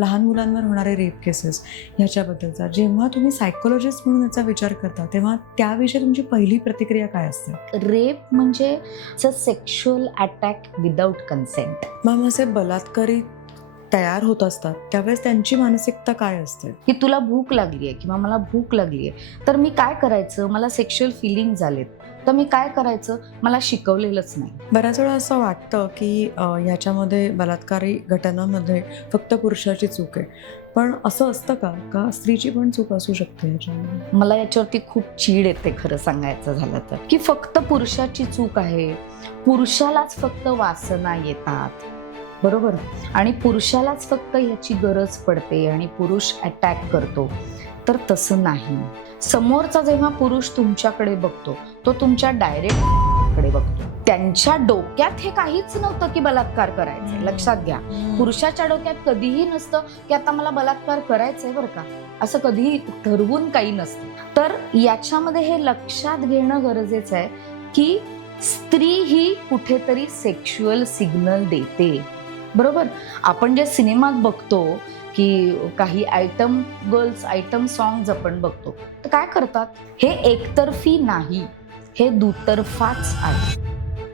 लहान मुलांवर होणारे रेप केसेस ह्याच्याबद्दलचा जेव्हा तुम्ही सायकोलॉजिस्ट म्हणून याचा विचार करता तेव्हा त्याविषयी तुमची पहिली प्रतिक्रिया काय असते? रेप म्हणजे सेक्शुअल अटॅक विदाउट कन्सेंट. मग असे बलात्कारी तयार होत असतात त्यावेळेस त्यांची मानसिकता काय असते? की तुला भूक लागली आहे किंवा मला भूक लागली आहे तर मी काय करायचं, मला सेक्शुअल फिलिंग झालेत तर मी काय करायचं, मला शिकवलेलंच नाही. बऱ्याच वेळा असं वाटतं की ह्याच्यामध्ये बलात्कारी घटनांमध्ये फक्त पुरुषाची चूक आहे, पण असं असतं का स्त्रीची पण चूक असू शकते ह्याच्यामध्ये? मला याच्यावरती खूप चीड येते खरं सांगायचं झालं तर, की फक्त पुरुषाची चूक आहे, पुरुषालाच फक्त वासना येतात, बरोबर, आणि पुरुषालाच फक्त ह्याची गरज पडते आणि पुरुष अटॅक करतो. तर तसं नाही. समोरचा जेव्हा पुरुष तुमच्याकडे बघतो तो तुमच्या डायरेक्ट कडे बघतो. त्यांच्या डोक्यात हे काहीच नव्हतं की बलात्कार करायचं. लक्षात घ्या, पुरुषाच्या डोक्यात कधीही नसतं की आता मला बलात्कार करायचंय बरं का, असं कधीही ठरवून काही नसतं. तर याच्यामध्ये हे लक्षात घेणं गरजेचं आहे की स्त्री ही कुठेतरी सेक्शुअल सिग्नल देते, बरोबर. आपण जे सिनेमात बघतो की काही आयटम गर्ल्स, आयटम सॉंग्स आपण बघतो, तर काय करतात, हे एकतर्फी नाही, हे दुतर्फाच आहे.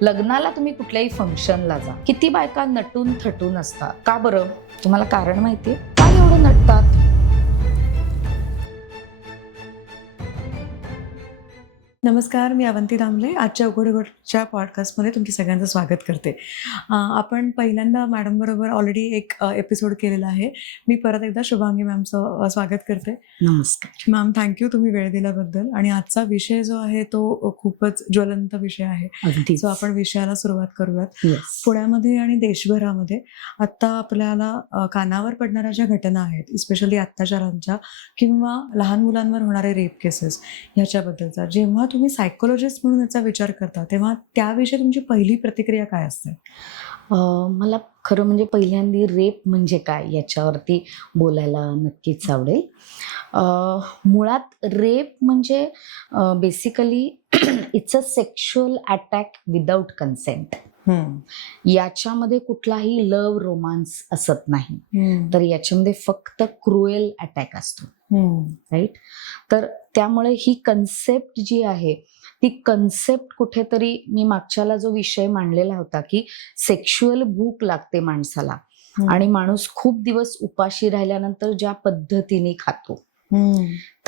लग्नाला तुम्ही कुठल्याही फंक्शनला जा, किती बायका नटून थटून असतात. का बरं? तुम्हाला कारण माहितीये का एवढं नटतात? नमस्कार, मी अवंती दामले. आजच्या उघड उघडच्या पॉडकास्टमध्ये तुमच्या सगळ्यांचं स्वागत करते. आपण पहिल्यांदा मॅडमबरोबर ऑलरेडी एक एपिसोड केलेला आहे. मी परत एकदा शुभांगी मॅमचं स्वागत करते. नमस्कार मॅम, थँक्यू तुम्ही वेळ दिल्याबद्दल. आणि आजचा विषय जो आहे तो खूपच ज्वलंत विषय आहे, सो आपण विषयाला सुरुवात करूयात. पुण्यामध्ये आणि देशभरामध्ये आत्ता आपल्याला कानावर पडणाऱ्या ज्या घटना आहेत, स्पेशली अत्याचारांच्या किंवा लहान मुलांवर होणारे रेप केसेस ह्याच्याबद्दलचा जेव्हा तुम्ही सायकोलॉजिस्ट म्हणून याचा विचार करता तेव्हा त्याविषयी तुमची पहिली प्रतिक्रिया काय असते? मला खरं म्हणजे पहिल्यांदा रेप म्हणजे काय याच्यावरती बोलायला नक्कीच आवडेल. मुळात रेप म्हणजे basically it's a sexual attack without consent. याच्यामध्ये कुठलाही लव रोमांस असत नाही, तर याच्यामध्ये फक्त क्रुएल अटॅक असतो, राईट. तर त्यामुळे ही कन्सेप्ट जी आहे ती कन्सेप्ट कुठेतरी, मी मागच्याला जो विषय मांडलेला होता की सेक्शुअल भूक लागते माणसाला आणि माणूस खूप दिवस उपाशी राहिल्यानंतर ज्या पद्धतीने खातो,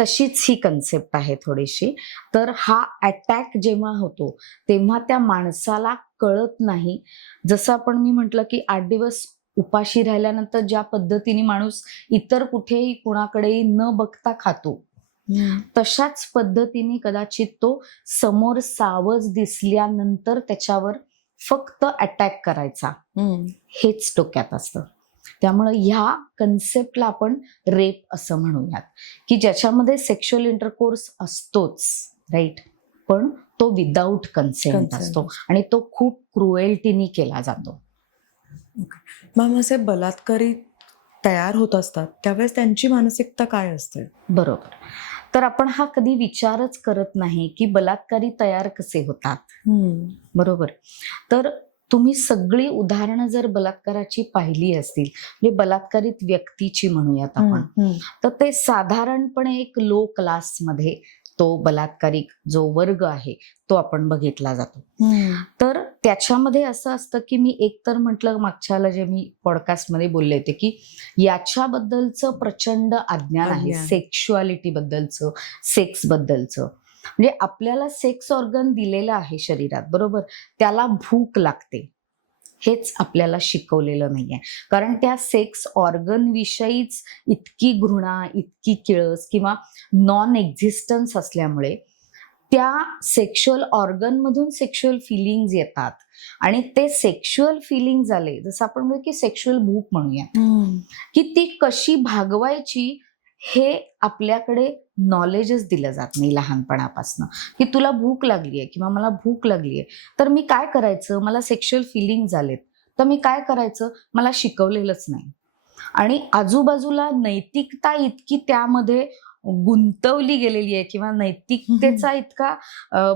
तशीच ही कन्सेप्ट आहे थोडीशी. तर हा अटॅक जेव्हा होतो तेव्हा त्या माणसाला कळत नाही, जसं आपण मी म्हटलं की 8 दिवस उपाशी राहिल्यानंतर ज्या पद्धतीने माणूस इतर कुठेही कुणाकडेही न बघता खातो, तशाच पद्धतीने कदाचित तो समोर सावज दिसल्यानंतर त्याच्यावर फक्त अटॅक करायचा, हेच डोक्यात असतं. त्यामुळे ह्या कन्सेप्टला आपण रेप असं म्हणूयात, की ज्याच्यामध्ये सेक्शुअल इंटरकोर्स असतोच, राईट, पण तो विदाउट कन्सेंट असतो आणि तो खूप क्रुएल्टीनी केला जातो. मॅम, असे बलात्कारी तयार होत असतात त्यावेळेस त्यांची मानसिकता काय असते? बरोबर. तर आपण हा कधी विचारच करत नाही की बलात्कारी तयार कसे होतात, बरोबर. तर तुम्ही सगळी उदाहरणं जर बलात्काराची पाहिली असतील, म्हणजे बलात्कारित व्यक्तीची म्हणूयात आपण, तर ते साधारणपणे एक लो क्लासमध्ये तो बलात्कारी जो वर्ग आहे तो आपण बघितला जातो. तर त्याच्यामध्ये असं असतं की मी एकतर म्हटलं मागच्याला जे मी पॉडकास्टमध्ये बोलले होते की याच्याबद्दलचं प्रचंड अज्ञान आहे, सेक्शुअलिटी बद्दलचं, सेक्स बद्दलचं. म्हणजे आपल्याला सेक्स ऑर्गन दिलेलं आहे शरीरात, बरोबर, त्याला भूक लागते, हेच आपल्याला शिकवलेलं नाहीये. कारण त्या सेक्स ऑर्गन विषयीच इतकी घृणा, इतकी किळस किंवा नॉन एक्झिस्टन्स असल्यामुळे त्या सेक्शुअल ऑर्गन मधून सेक्शुअल फिलिंग्ज येतात आणि ते सेक्शुअल फिलिंग्ज आले, जसं आपण म्हणू की सेक्शुअल भूक म्हणूया, की ती कशी भागवायची हे आपल्याकडे नॉलेजच दिलं जात नाही लहानपणापासून, की तुला भूक लागलीये किंवा मला भूक लागलीये तर मी काय करायचं, मला सेक्शुअल फिलिंग्ज आलेत तर मी काय करायचं, मला शिकवलेलंच नाही. आणि आजूबाजूला नैतिकता इतकी त्यामध्ये गुंतवली गेलेली आहे किंवा नैतिकतेचा इतका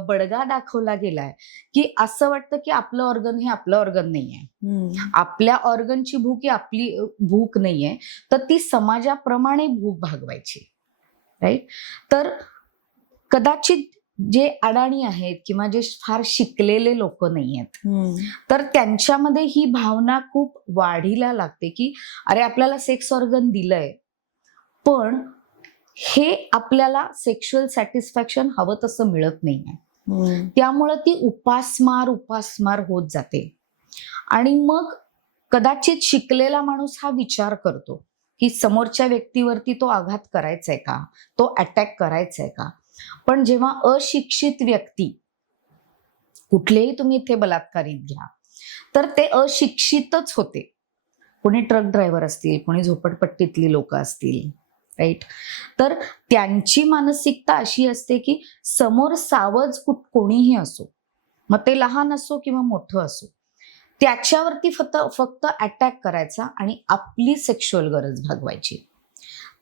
बडगा दाखवला गेलाय की असं वाटतं की आपलं ऑर्गन हे आपलं ऑर्गन नाहीये, आपल्या ऑर्गनची भूक ही आपली भूक नाहीये, तर ती समाजाप्रमाणे भूक भागवायची. राईट. तर कदाचित जे अडाणी आहेत किंवा जे फार शिकलेले लोक नाही आहेत, तर त्यांच्यामध्ये ही भावना खूप वाढीला लागते की अरे आपल्याला सेक्स ऑर्गन दिलंय, पण हे आपल्याला सेक्शुअल सॅटिस्फॅक्शन हवं तसं मिळत नाहीये. त्यामुळं ती उपासमार होत जाते. आणि मग कदाचित शिकलेला माणूस हा विचार करतो की समोरच्या व्यक्तीवरती तो आघात करायचाय का, तो अटॅक करायचाय का. पण जेव्हा अशिक्षित व्यक्ती, कुठलेही तुम्ही इथे बलात्कारित घ्या, तर ते अशिक्षितच होते. कोणी ट्रक ड्रायव्हर असतील, कोणी झोपडपट्टीतली लोक असतील. राईट. तर त्यांची मानसिकता अशी असते की समोर सावज कोणीही असो, मग ते लहान असो किंवा मोठं असो, त्याच्यावरती फक्त अटॅक करायचा आणि आपली सेक्शुअल गरज भागवायची.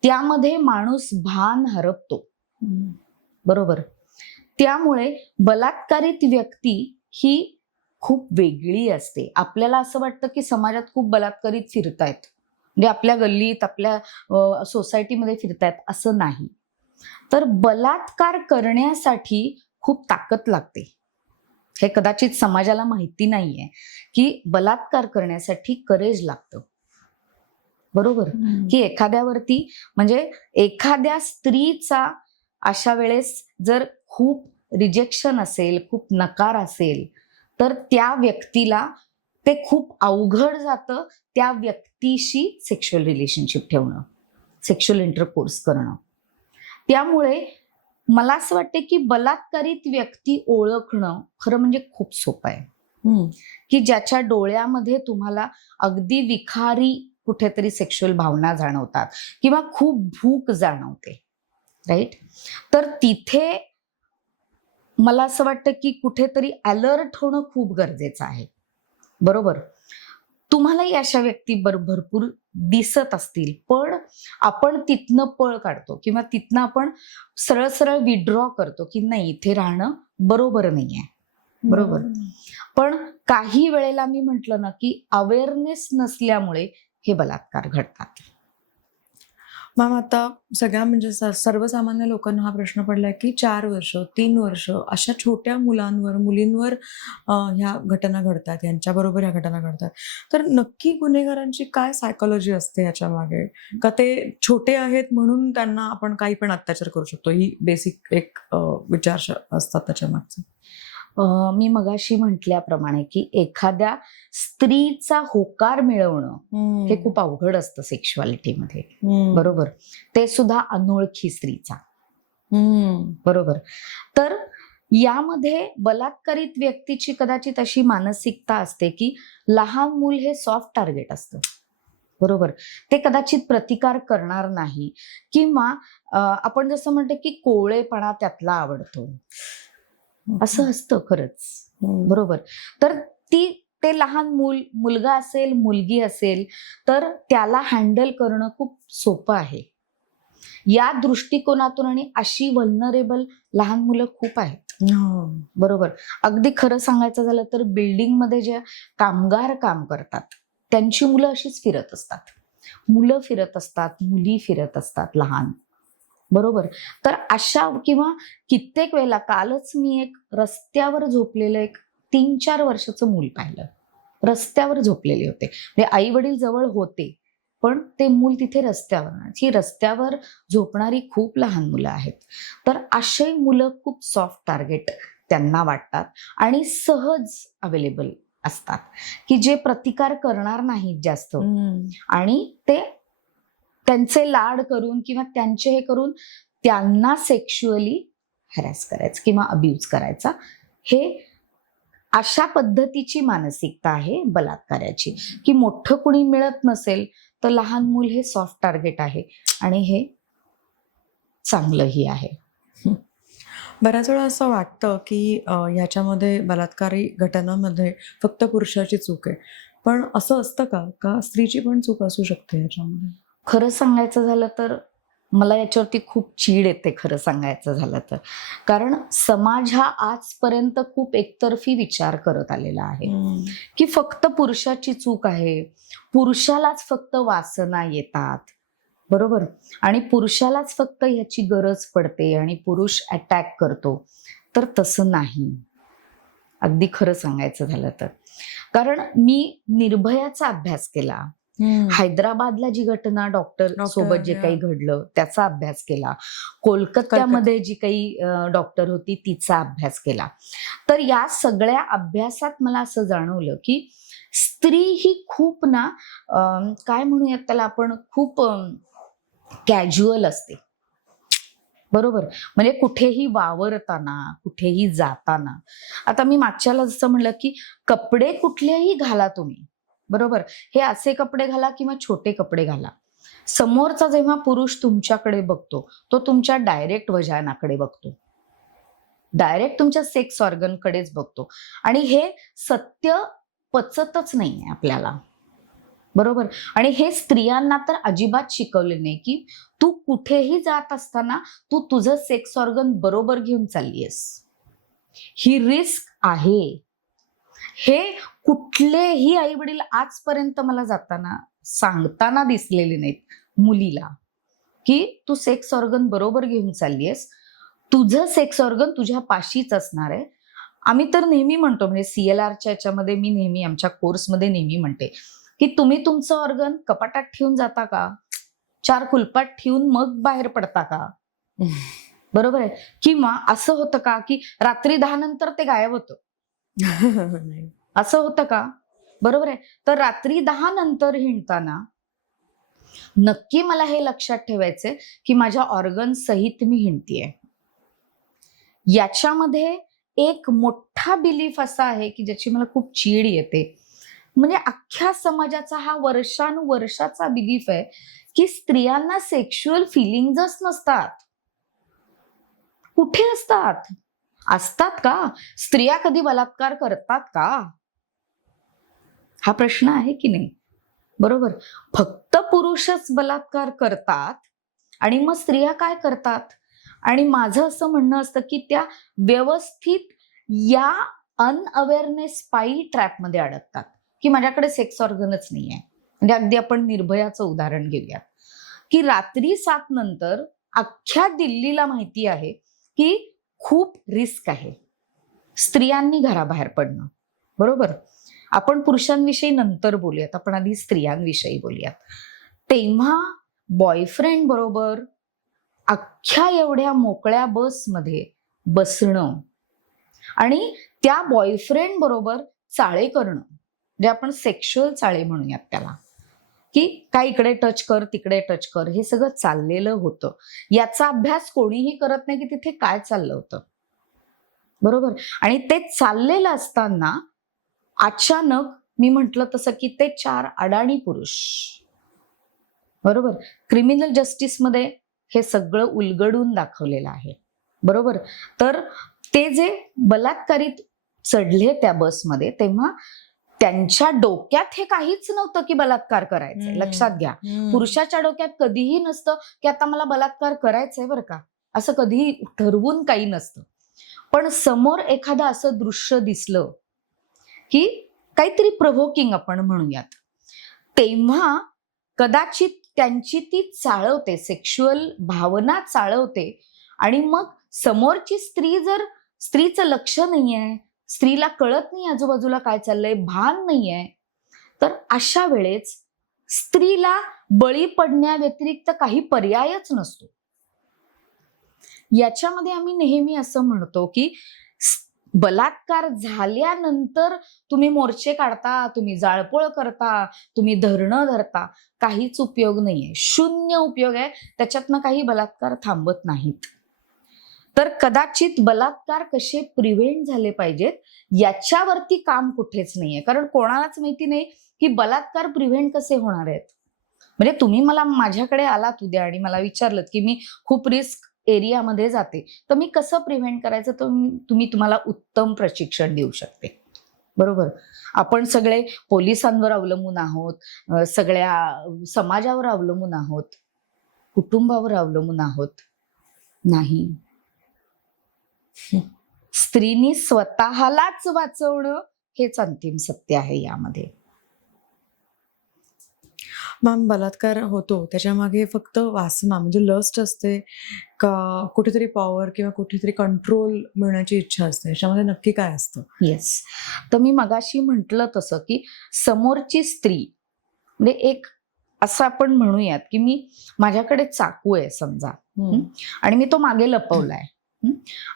त्यामध्ये माणूस भान हरपतो. बरोबर. त्यामुळे बलात्कारित व्यक्ती ही खूप वेगळी असते. आपल्याला असं वाटतं की समाजात खूप बलात्कारित फिरतायत, म्हणजे आपल्या गल्लीत, आपल्या सोसायटीमध्ये फिरतायत, असं नाही. तर बलात्कार करण्यासाठी खूप ताकद लागते. हे कदाचित समाजाला माहिती नाहीये की बलात्कार करण्यासाठी करेज लागतं. बरोबर. की एखाद्यावरती, म्हणजे एखाद्या स्त्रीचा अशा वेळेस जर खूप रिजेक्शन असेल, खूप नकार असेल, तर त्या व्यक्तीला ते खूप अवघड जातं त्या व्यक्तीशी सेक्शुअल रिलेशनशिप ठेवणं, सेक्शुअल इंटरकोर्स करणं. त्यामुळे मला असं वाटतं की बलात्कारित व्यक्ती ओळखणं खरं म्हणजे खूप सोपं आहे. की ज्याच्या डोळ्यामध्ये तुम्हाला अगदी विखारी कुठेतरी सेक्शुअल भावना जाणवतात किंवा खूप भूक जाणवते. राईट. तर तिथे मला असं वाटतं की कुठेतरी अलर्ट होणं खूप गरजेचं आहे. बरोबर. तुम्हालाही अशा व्यक्ती भरपूर दिसत असतील, पण आपण तिथनं पळ काढतो किंवा तिथनं आपण सरळ सरळ विड्रॉ करतो की नाही, इथे राहणं बरोबर नाहीये. बरोबर. पण काही वेळेला मी म्हटलं ना की अवेअरनेस नसल्यामुळे हे बलात्कार घडतात. मॅम, आता सगळ्या म्हणजे सर्वसामान्य लोकांना हा प्रश्न पडलाय की 4 वर्ष, 3 वर्ष अशा छोट्या मुलांवर, मुलींवर ह्या घटना घडतात, यांच्याबरोबर ह्या घटना घडतात. तर नक्की गुन्हेगारांची काय सायकॉलॉजी असते याच्या मागे? का ते छोटे आहेत म्हणून त्यांना आपण काही पण अत्याचार करू शकतो, ही बेसिक एक विचार असतात त्याच्या मागचे? मी मगाशी म्हटल्याप्रमाणे की एखाद्या स्त्रीचा होकार मिळवणं हे खूप अवघड असतं सेक्शुअलिटीमध्ये. बरोबर. ते सुद्धा अनोळखी स्त्रीचा. बरोबर. तर यामध्ये बलात्कारित व्यक्तीची कदाचित अशी मानसिकता असते की लहान मूल हे सॉफ्ट टार्गेट असतं. बरोबर. ते कदाचित प्रतिकार करणार नाही, किंवा आपण जसं म्हणतो की कोवळेपणा त्यातला आवडतो, असं असतं खरंच. बरोबर. तर ते लहान मुलगा असेल, मुलगी असेल, तर त्याला हँडल करणं खूप सोपं आहे या दृष्टिकोनातून. आणि अशी व्हल्नरेबल लहान मुलं खूप आहेत. बरोबर. अगदी खरं सांगायचं झालं तर बिल्डिंगमध्ये जे कामगार काम करतात त्यांची मुलं अशीच फिरत असतात. मुलं फिरत असतात, मुली फिरत असतात लहान. बरोबर. तर अशा, किंवा कित्येक वेळेला, कालच मी एक रस्त्यावर झोपलेलं एक 3-4 वर्षाचं मूल पाहिलं. रस्त्यावर झोपलेले होते, म्हणजे आई वडील जवळ होते, पण ते मूल तिथे रस्त्यावर. ही रस्त्यावर झोपणारी खूप लहान मुलं आहेत. तर असे मुलं खूप सॉफ्ट टार्गेट त्यांना वाटतात आणि सहज अवेलेबल असतात, की जे प्रतिकार करणार नाहीत जास्त, आणि ते त्यांचे लाड करून किंवा त्यांचे हे करून त्यांना सेक्शुअली हॅरॅस करायचं किंवा अब्यूज करायचा, हे अशा पद्धतीची मानसिकता आहे बलात्काराची. की मोठं कुणी मिळत नसेल तर लहान मूल हे सॉफ्ट टार्गेट आहे, आणि हे चांगलंही आहे. बऱ्याच वेळा असं वाटतं की ह्याच्यामध्ये बलात्कारी घटनांमध्ये फक्त पुरुषाची चूक आहे, पण असं असतं का स्त्रीची पण चूक असू शकते ह्याच्यामध्ये? खरं सांगायचं झालं तर मला याच्यावरती खूप चीड येते खरं सांगायचं झालं तर. कारण समाज हा आजपर्यंत खूप एकतर्फी विचार करत आलेला आहे की फक्त पुरुषाची चूक आहे, पुरुषालाच फक्त वासना येतात, बरोबर, आणि पुरुषालाच फक्त ह्याची गरज पडते आणि पुरुष अटॅक करतो. तर तसं नाही, अगदी खरं सांगायचं झालं तर. कारण मी निर्भयाचा अभ्यास केला, हैदराबादला जी घटना डॉक्टर सोबत जे काही घडलं त्याचा अभ्यास केला, कोलकात्यामध्ये जी काही डॉक्टर होती तिचा अभ्यास केला. तर या सगळ्या अभ्यासात मला असं जाणवलं की स्त्री ही खूप ना काय म्हणूयात त्याला आपण, खूप कॅज्युअल असते, बरोबर. म्हणजे कुठेही वावरताना, कुठेही जाताना, आता मी मागच्याला जसं म्हणलं की कपडे कुठलेही घाला तुम्ही, बरोबर, हे असे कपडे घाला किंवा छोटे कपडे घाला, समोरचा जेव्हा पुरुष तुमच्याकडे बघतो तो तुमच्या डायरेक्ट वजानाकडे बघतो, डायरेक्ट तुमच्या सेक्स ऑर्गनकडेच बघतो. आणि हे सत्य पचतच नाहीये आपल्याला, बरोबर. आणि हे स्त्रियांना तर अजिबात शिकवले नाही की तू कुठेही जात असताना तू तुझं सेक्स ऑर्गन बरोबर घेऊन चाललीयस, ही रिस्क आहे. हे कुठलेही आई वडील आजपर्यंत मला जाताना सांगताना दिसलेले नाहीत मुलीला की तू सेक्स ऑर्गन बरोबर घेऊन चाललीयस, तुझं सेक्स ऑर्गन तुझ्या पाशीच असणार आहे. आम्ही तर नेहमी म्हणतो, म्हणजे CLRच्या याच्यामध्ये मी नेहमी आमच्या कोर्समध्ये नेहमी म्हणते की तुम्ही तुमचं ऑर्गन कपाटात ठेवून जाता का, 4 कुलपाट ठेवून मग बाहेर पडता का, बरोबर आहे. किंवा असं होतं का की रात्री 10 नंतर ते गायब होतं, असं होतं का, बरोबर आहे. तर रात्री 10 नंतर हिंडताना नक्की मला हे लक्षात ठेवायचंय की माझ्या ऑर्गन सहित मी हिंडतीये. याच्यामध्ये एक मोठा बिलीफ असा आहे की ज्याची मला खूप चीड येते, म्हणजे अख्ख्या समाजाचा हा वर्षानुवर्षाचा बिलीफ आहे की स्त्रियांना सेक्शुअल फिलिंग्जच नसतात. कुठे असतात? असतात का? स्त्रिया कधी बलात्कार करतात का? हा प्रश्न आहे की नाही, बरोबर. फक्त पुरुषच बलात्कार करतात आणि मग स्त्रिया काय करतात? आणि माझं असं म्हणणं असतं की त्या व्यवस्थित या अनअवेअरनेस पायी ट्रॅपमध्ये अडकतात की माझ्याकडे सेक्स ऑर्गनच नाहीये. म्हणजे अगदी आपण निर्भयाचं उदाहरण घेऊयात की रात्री 7 नंतर अख्ख्या दिल्लीला माहिती आहे की खूप रिस्क आहे स्त्रियांनी घराबाहेर पडणं, बरोबर. आपण पुरुषांविषयी नंतर बोलूयात, आपण आधी स्त्रियांविषयी बोलूयात. तेव्हा बॉयफ्रेंड बरोबर अख्ख्या एवढ्या मोकळ्या बसमध्ये बसणं आणि त्या बॉयफ्रेंड बरोबर चाळे करणं, जे आपण सेक्शुअल चाळे म्हणूयात त्याला, की काय इकडे टच कर तिकडे टच कर, हे सगळं चाललेलं होतं. याचा अभ्यास कोणीही करत नाही की तिथे काय चाललं होतं, बरोबर. आणि ते चाललेलं असताना अचानक मी म्हटलं तसं की ते 4 अडाणी पुरुष, बरोबर, क्रिमिनल जस्टिसमध्ये हे सगळं उलगडून दाखवलेलं आहे, बरोबर. तर ते जे बलात्कारित चढले त्या बसमध्ये तेव्हा त्यांच्या डोक्यात हे काहीच नव्हतं की बलात्कार करायचंय. लक्षात घ्या, पुरुषाच्या डोक्यात कधीही नसतं की आता मला बलात्कार करायचंय, बरं का, असं कधीही ठरवून काही नसतं. पण समोर एखादं असं दृश्य दिसलं की काहीतरी प्रव्होकिंग आपण म्हणूयात, तेव्हा कदाचित त्यांची ती चाळवते, सेक्शुअल भावना चाळवते. आणि मग समोरची स्त्री, जर स्त्रीचं लक्ष नाहीये, स्त्रीला कळत नाही आजूबाजूला काय चाललंय, भान नाहीये, तर अशा वेळेस स्त्रीला बळी पडण्या व्यतिरिक्त काही पर्यायच नसतो. याच्यामध्ये आम्ही नेहमी असं म्हणतो की बलात्कार झाल्यानंतर तुम्ही मोर्चे काढता, तुम्ही जाळपोळ करता, तुम्ही धरणं धरता, काहीच उपयोग नाहीये, शून्य उपयोग आहे. त्याच्यातनं काही बलात्कार थांबत नाहीत. तर कदाचित बलात्कार कसे प्रिव्हेंट झाले पाहिजेत याच्यावरती काम कुठेच नाहीये. कारण कोणालाच माहिती नाही की बलात्कार प्रिव्हेंट कसे होणार आहेत. म्हणजे तुम्ही मला माझ्याकडे आलात उद्या आणि मला विचारलं की मी खूप रिस्क एरियामध्ये जाते, तर मी कसं प्रिव्हेंट करायचं, तर तुम्हाला उत्तम प्रशिक्षण देऊ शकते, बरोबर. आपण सगळे पोलिसांवर अवलंबून आहोत, सगळ्या समाजावर अवलंबून आहोत. कुटुंबावर अवलंबून आहोत? नाही. स्त्रीनी स्वतःलाच वाचवणं हेच अंतिम सत्य आहे यामध्ये. मॅम, बलात्कार होतो त्याच्या मागे फक्त वासना म्हणजे लस्ट असते का कुठेतरी पॉवर किंवा कुठेतरी कंट्रोल मिळण्याची इच्छा असते? याच्यामध्ये नक्की काय असतं? येस. तर मी मगाशी म्हटलं तसं की समोरची स्त्री म्हणजे एक असं आपण म्हणूयात की माझ्याकडे चाकू आहे समजा, आणि मी तो मागे लपवलाय,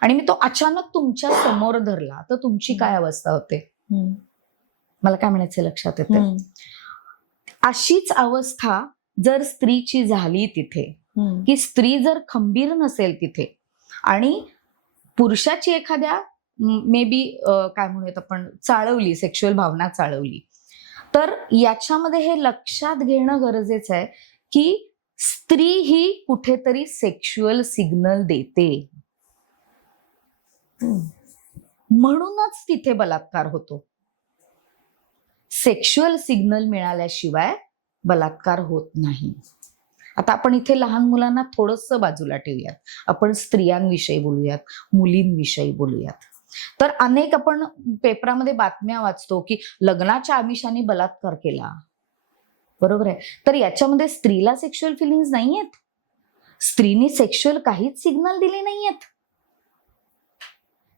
आणि मी तो अचानक तुमच्या समोर धरला, तर तुमची काय अवस्था होते? मला काय म्हणायचं लक्षात येते? अशीच अवस्था जर स्त्रीची झाली तिथे, की स्त्री जर खंबीर नसेल तिथे आणि पुरुषाची एखाद्या मे बी काय म्हणूयात आपण, चाळवली, सेक्शुअल भावना चाळवली, तर याच्यामध्ये हे लक्षात घेणं गरजेचं आहे की स्त्री ही कुठेतरी सेक्शुअल सिग्नल देते, म्हणूनच तिथे बलात्कार होतो. सेक्शुअल सिग्नल मिळाल्याशिवाय बलात्कार होत नाही. आता आपण इथे लहान मुलांना थोडंसं बाजूला ठेवूयात, आपण स्त्रियांविषयी बोलूयात, मुलींविषयी बोलूयात. तर अनेक आपण पेपरामध्ये बातम्या वाचतो की लग्नाच्या आमिषाने बलात्कार केला, बरोबर आहे. तर याच्यामध्ये स्त्रीला सेक्शुअल फिलिंग्स नाहीयेत, स्त्रीने सेक्शुअल काहीच सिग्नल दिले नाहीयेत.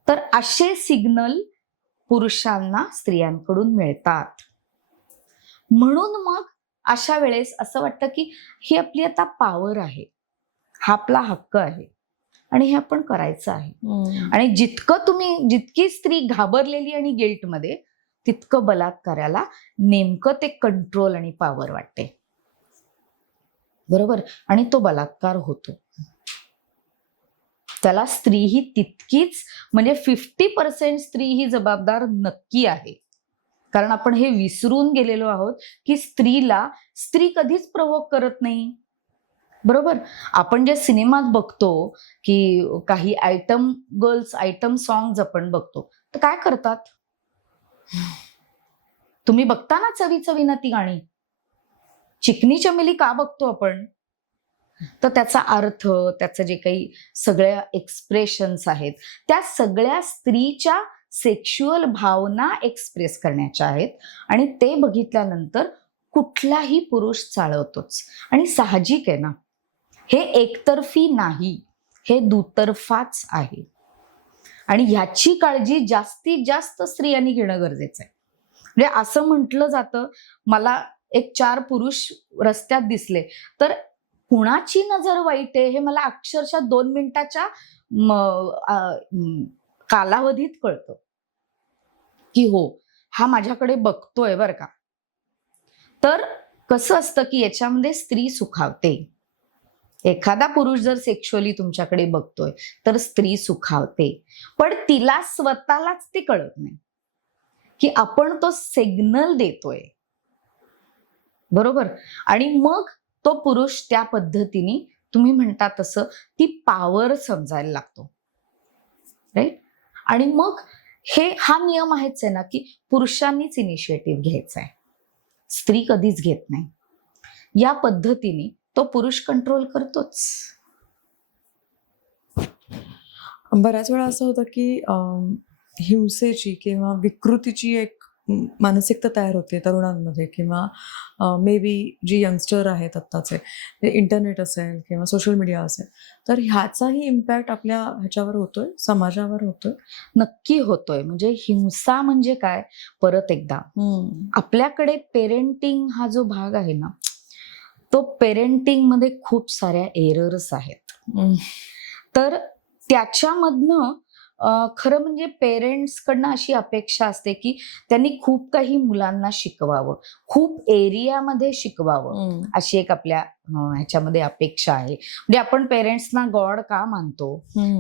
तर असे सिग्नल पुरुषांना स्त्रियांकडून मिळतात. म्हणून मग अशा वेळेस असं वाटतं की ही आपली आता पॉवर आहे, हा आपला हक्क आहे आणि हे आपण करायचं आहे. आणि जितकी स्त्री घाबरलेली आणि गिल्टमध्ये, तितकं बलात्काराला नेमकं ते कंट्रोल आणि पॉवर वाटते, बरोबर. आणि तो बलात्कार होतो. त्याला स्त्री ही तितकीच, म्हणजे 50% स्त्री ही जबाबदार नक्की आहे. कारण आपण हे विसरून गेलेलो आहोत की स्त्री कधीच प्रोव्होक करत नाही, बरोबर. आपण जे सिनेमात बघतो की काही आयटम सॉंग्स आपण बघतो, तर काय करतात? तुम्ही बघता ना चवी चवीनं ती गाणी, चिकनी चमेली का बघतो आपण? तर त्याचा अर्थ, त्याचं जे काही सगळ्या एक्सप्रेशन्स आहेत, त्या सगळ्या स्त्रीच्या सेक्शुअल भावना एक्सप्रेस करण्याच्या आहेत. आणि ते बघितल्यानंतर कुठलाही पुरुष चाळवतोच. आणि साहजिक आहे ना, हे एकतर्फी नाही, हे दुतर्फाच आहे. आणि ह्याची काळजी जास्तीत जास्त स्त्रियांनी घेणं गरजेचं आहे. म्हणजे असं म्हटलं जातं, मला एक 4 पुरुष रस्त्यात दिसले तर कुणाची नजर वाईट आहे हे मला अक्षरशः 2 मिनिटाच्या कालावधीत कळतं की हो, हा माझ्याकडे बघतोय बरं का. तर कसं असतं की याच्यामध्ये स्त्री सुखावते. एखादा पुरुष जर सेक्शुअली तुमच्याकडे बघतोय तर स्त्री सुखावते, पण तिला स्वतःलाच ते कळत नाही की आपण तो सिग्नल देतोय, बरोबर. आणि मग तो पुरुष त्या पद्धतीने, तुम्ही म्हणता तसं, ती पॉवर समजायला लागतो, राईट. आणि मग हा नियम आहेच आहे ना की पुरुषांनीच इनिशिएटिव्ह घ्यायचा आहे, स्त्री कधीच घेत नाही. या पद्धतीने तो पुरुष कंट्रोल करतोच. बऱ्याच वेळा असं होतं की हिंसेची किंवा विकृतीची एक मानसिकता तयार होते तरुणांमध्ये, किंवा मे बी जी यंगस्टर आहेत आत्ताचे, ते इंटरनेट असेल किंवा सोशल मीडिया असेल, तर ह्याचाही इम्पॅक्ट आपल्या ह्याच्यावर होतोय, समाजावर होतोय. नक्की होतोय. म्हणजे हिंसा म्हणजे काय, परत एकदा आपल्याकडे पेरेंटिंग हा जो भाग आहे ना, तो पेरेंटिंग मध्ये खूप साऱ्या एरर्स आहेत. तर त्याच्यामधनं खरं म्हणजे पेरेंट्स कडनं अशी अपेक्षा असते की त्यांनी खूप काही मुलांना शिकवावं, खूप एरियामध्ये शिकवावं, अशी एक आपल्या ह्याच्यामध्ये अपेक्षा आहे. म्हणजे आपण पेरेंट्सना गॉड का मानतो?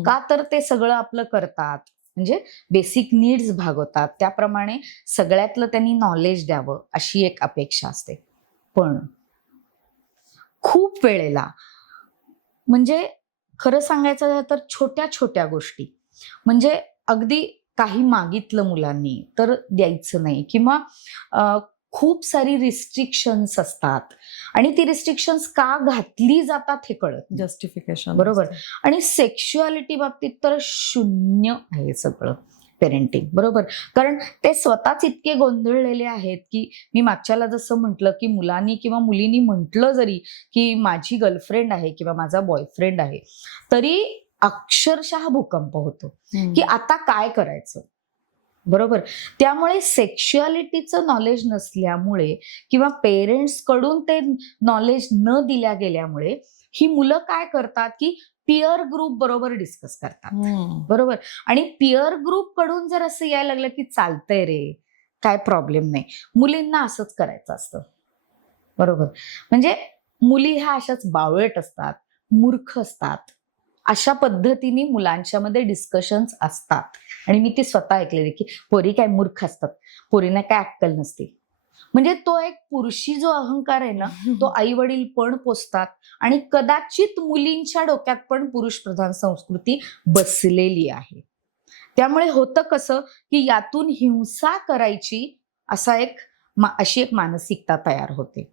का तर ते सगळं आपलं करतात, म्हणजे बेसिक नीड्स भागवतात, त्याप्रमाणे सगळ्यातलं त्यांनी नॉलेज द्यावं, अशी एक अपेक्षा असते. पण खूप वेळेला, म्हणजे खरं सांगायचं झालं तर छोट्या छोट्या गोष्टी, म्हणजे अगदी काही मागितलं मुलांनी तर द्यायचं नाही, किंवा खूप सारी रिस्ट्रिक्शन्स असतात आणि ती रिस्ट्रिक्शन्स का घातली जातात हे कळत नाही. जस्टिफिकेशन. बरोबर. आणि सेक्शुअलिटी बाबतीत तर शून्य आहे सगळं पेरेंटिंग. बरोबर. कारण ते स्वतःच इतके गोंधळलेले आहेत की मी मागच्याला जसं म्हटलं की मुलांनी किंवा मुलींनी म्हटलं जरी की माझी गर्लफ्रेंड आहे किंवा माझा बॉयफ्रेंड आहे, तरी अक्षरशः भूकंप होतो की आता काय करायचं. बरोबर. त्यामुळे सेक्शुअलिटीचं नॉलेज नसल्यामुळे किंवा पेरेंट्स कडून ते नॉलेज न दिल्या गेल्यामुळे ही मुलं काय करतात की पिअर ग्रुप बरोबर डिस्कस करतात. बरोबर. आणि पिअर ग्रुप कडून जर असं यायला लागलं की चालतंय रे, काय प्रॉब्लेम नाही, मुलींना असंच करायचं असतं. बरोबर. म्हणजे मुली ह्या अशाच बावळट असतात, मूर्ख असतात, अशा पद्धतीने मुलांच्या मध्ये डिस्कशन्स असतात. आणि मी ती स्वतः ऐकलेली की पोरी काय मूर्ख असतात, पोरींना काय अक्कल नसते. म्हणजे तो एक पुरुषी जो अहंकार आहे ना, तो आई वडील पण पोसतात आणि कदाचित मुलींच्या डोक्यात पण पुरुष प्रधान संस्कृती बसलेली आहे. त्यामुळे होतं कसं की यातून हिंसा करायची अशी एक मानसिकता तयार होते.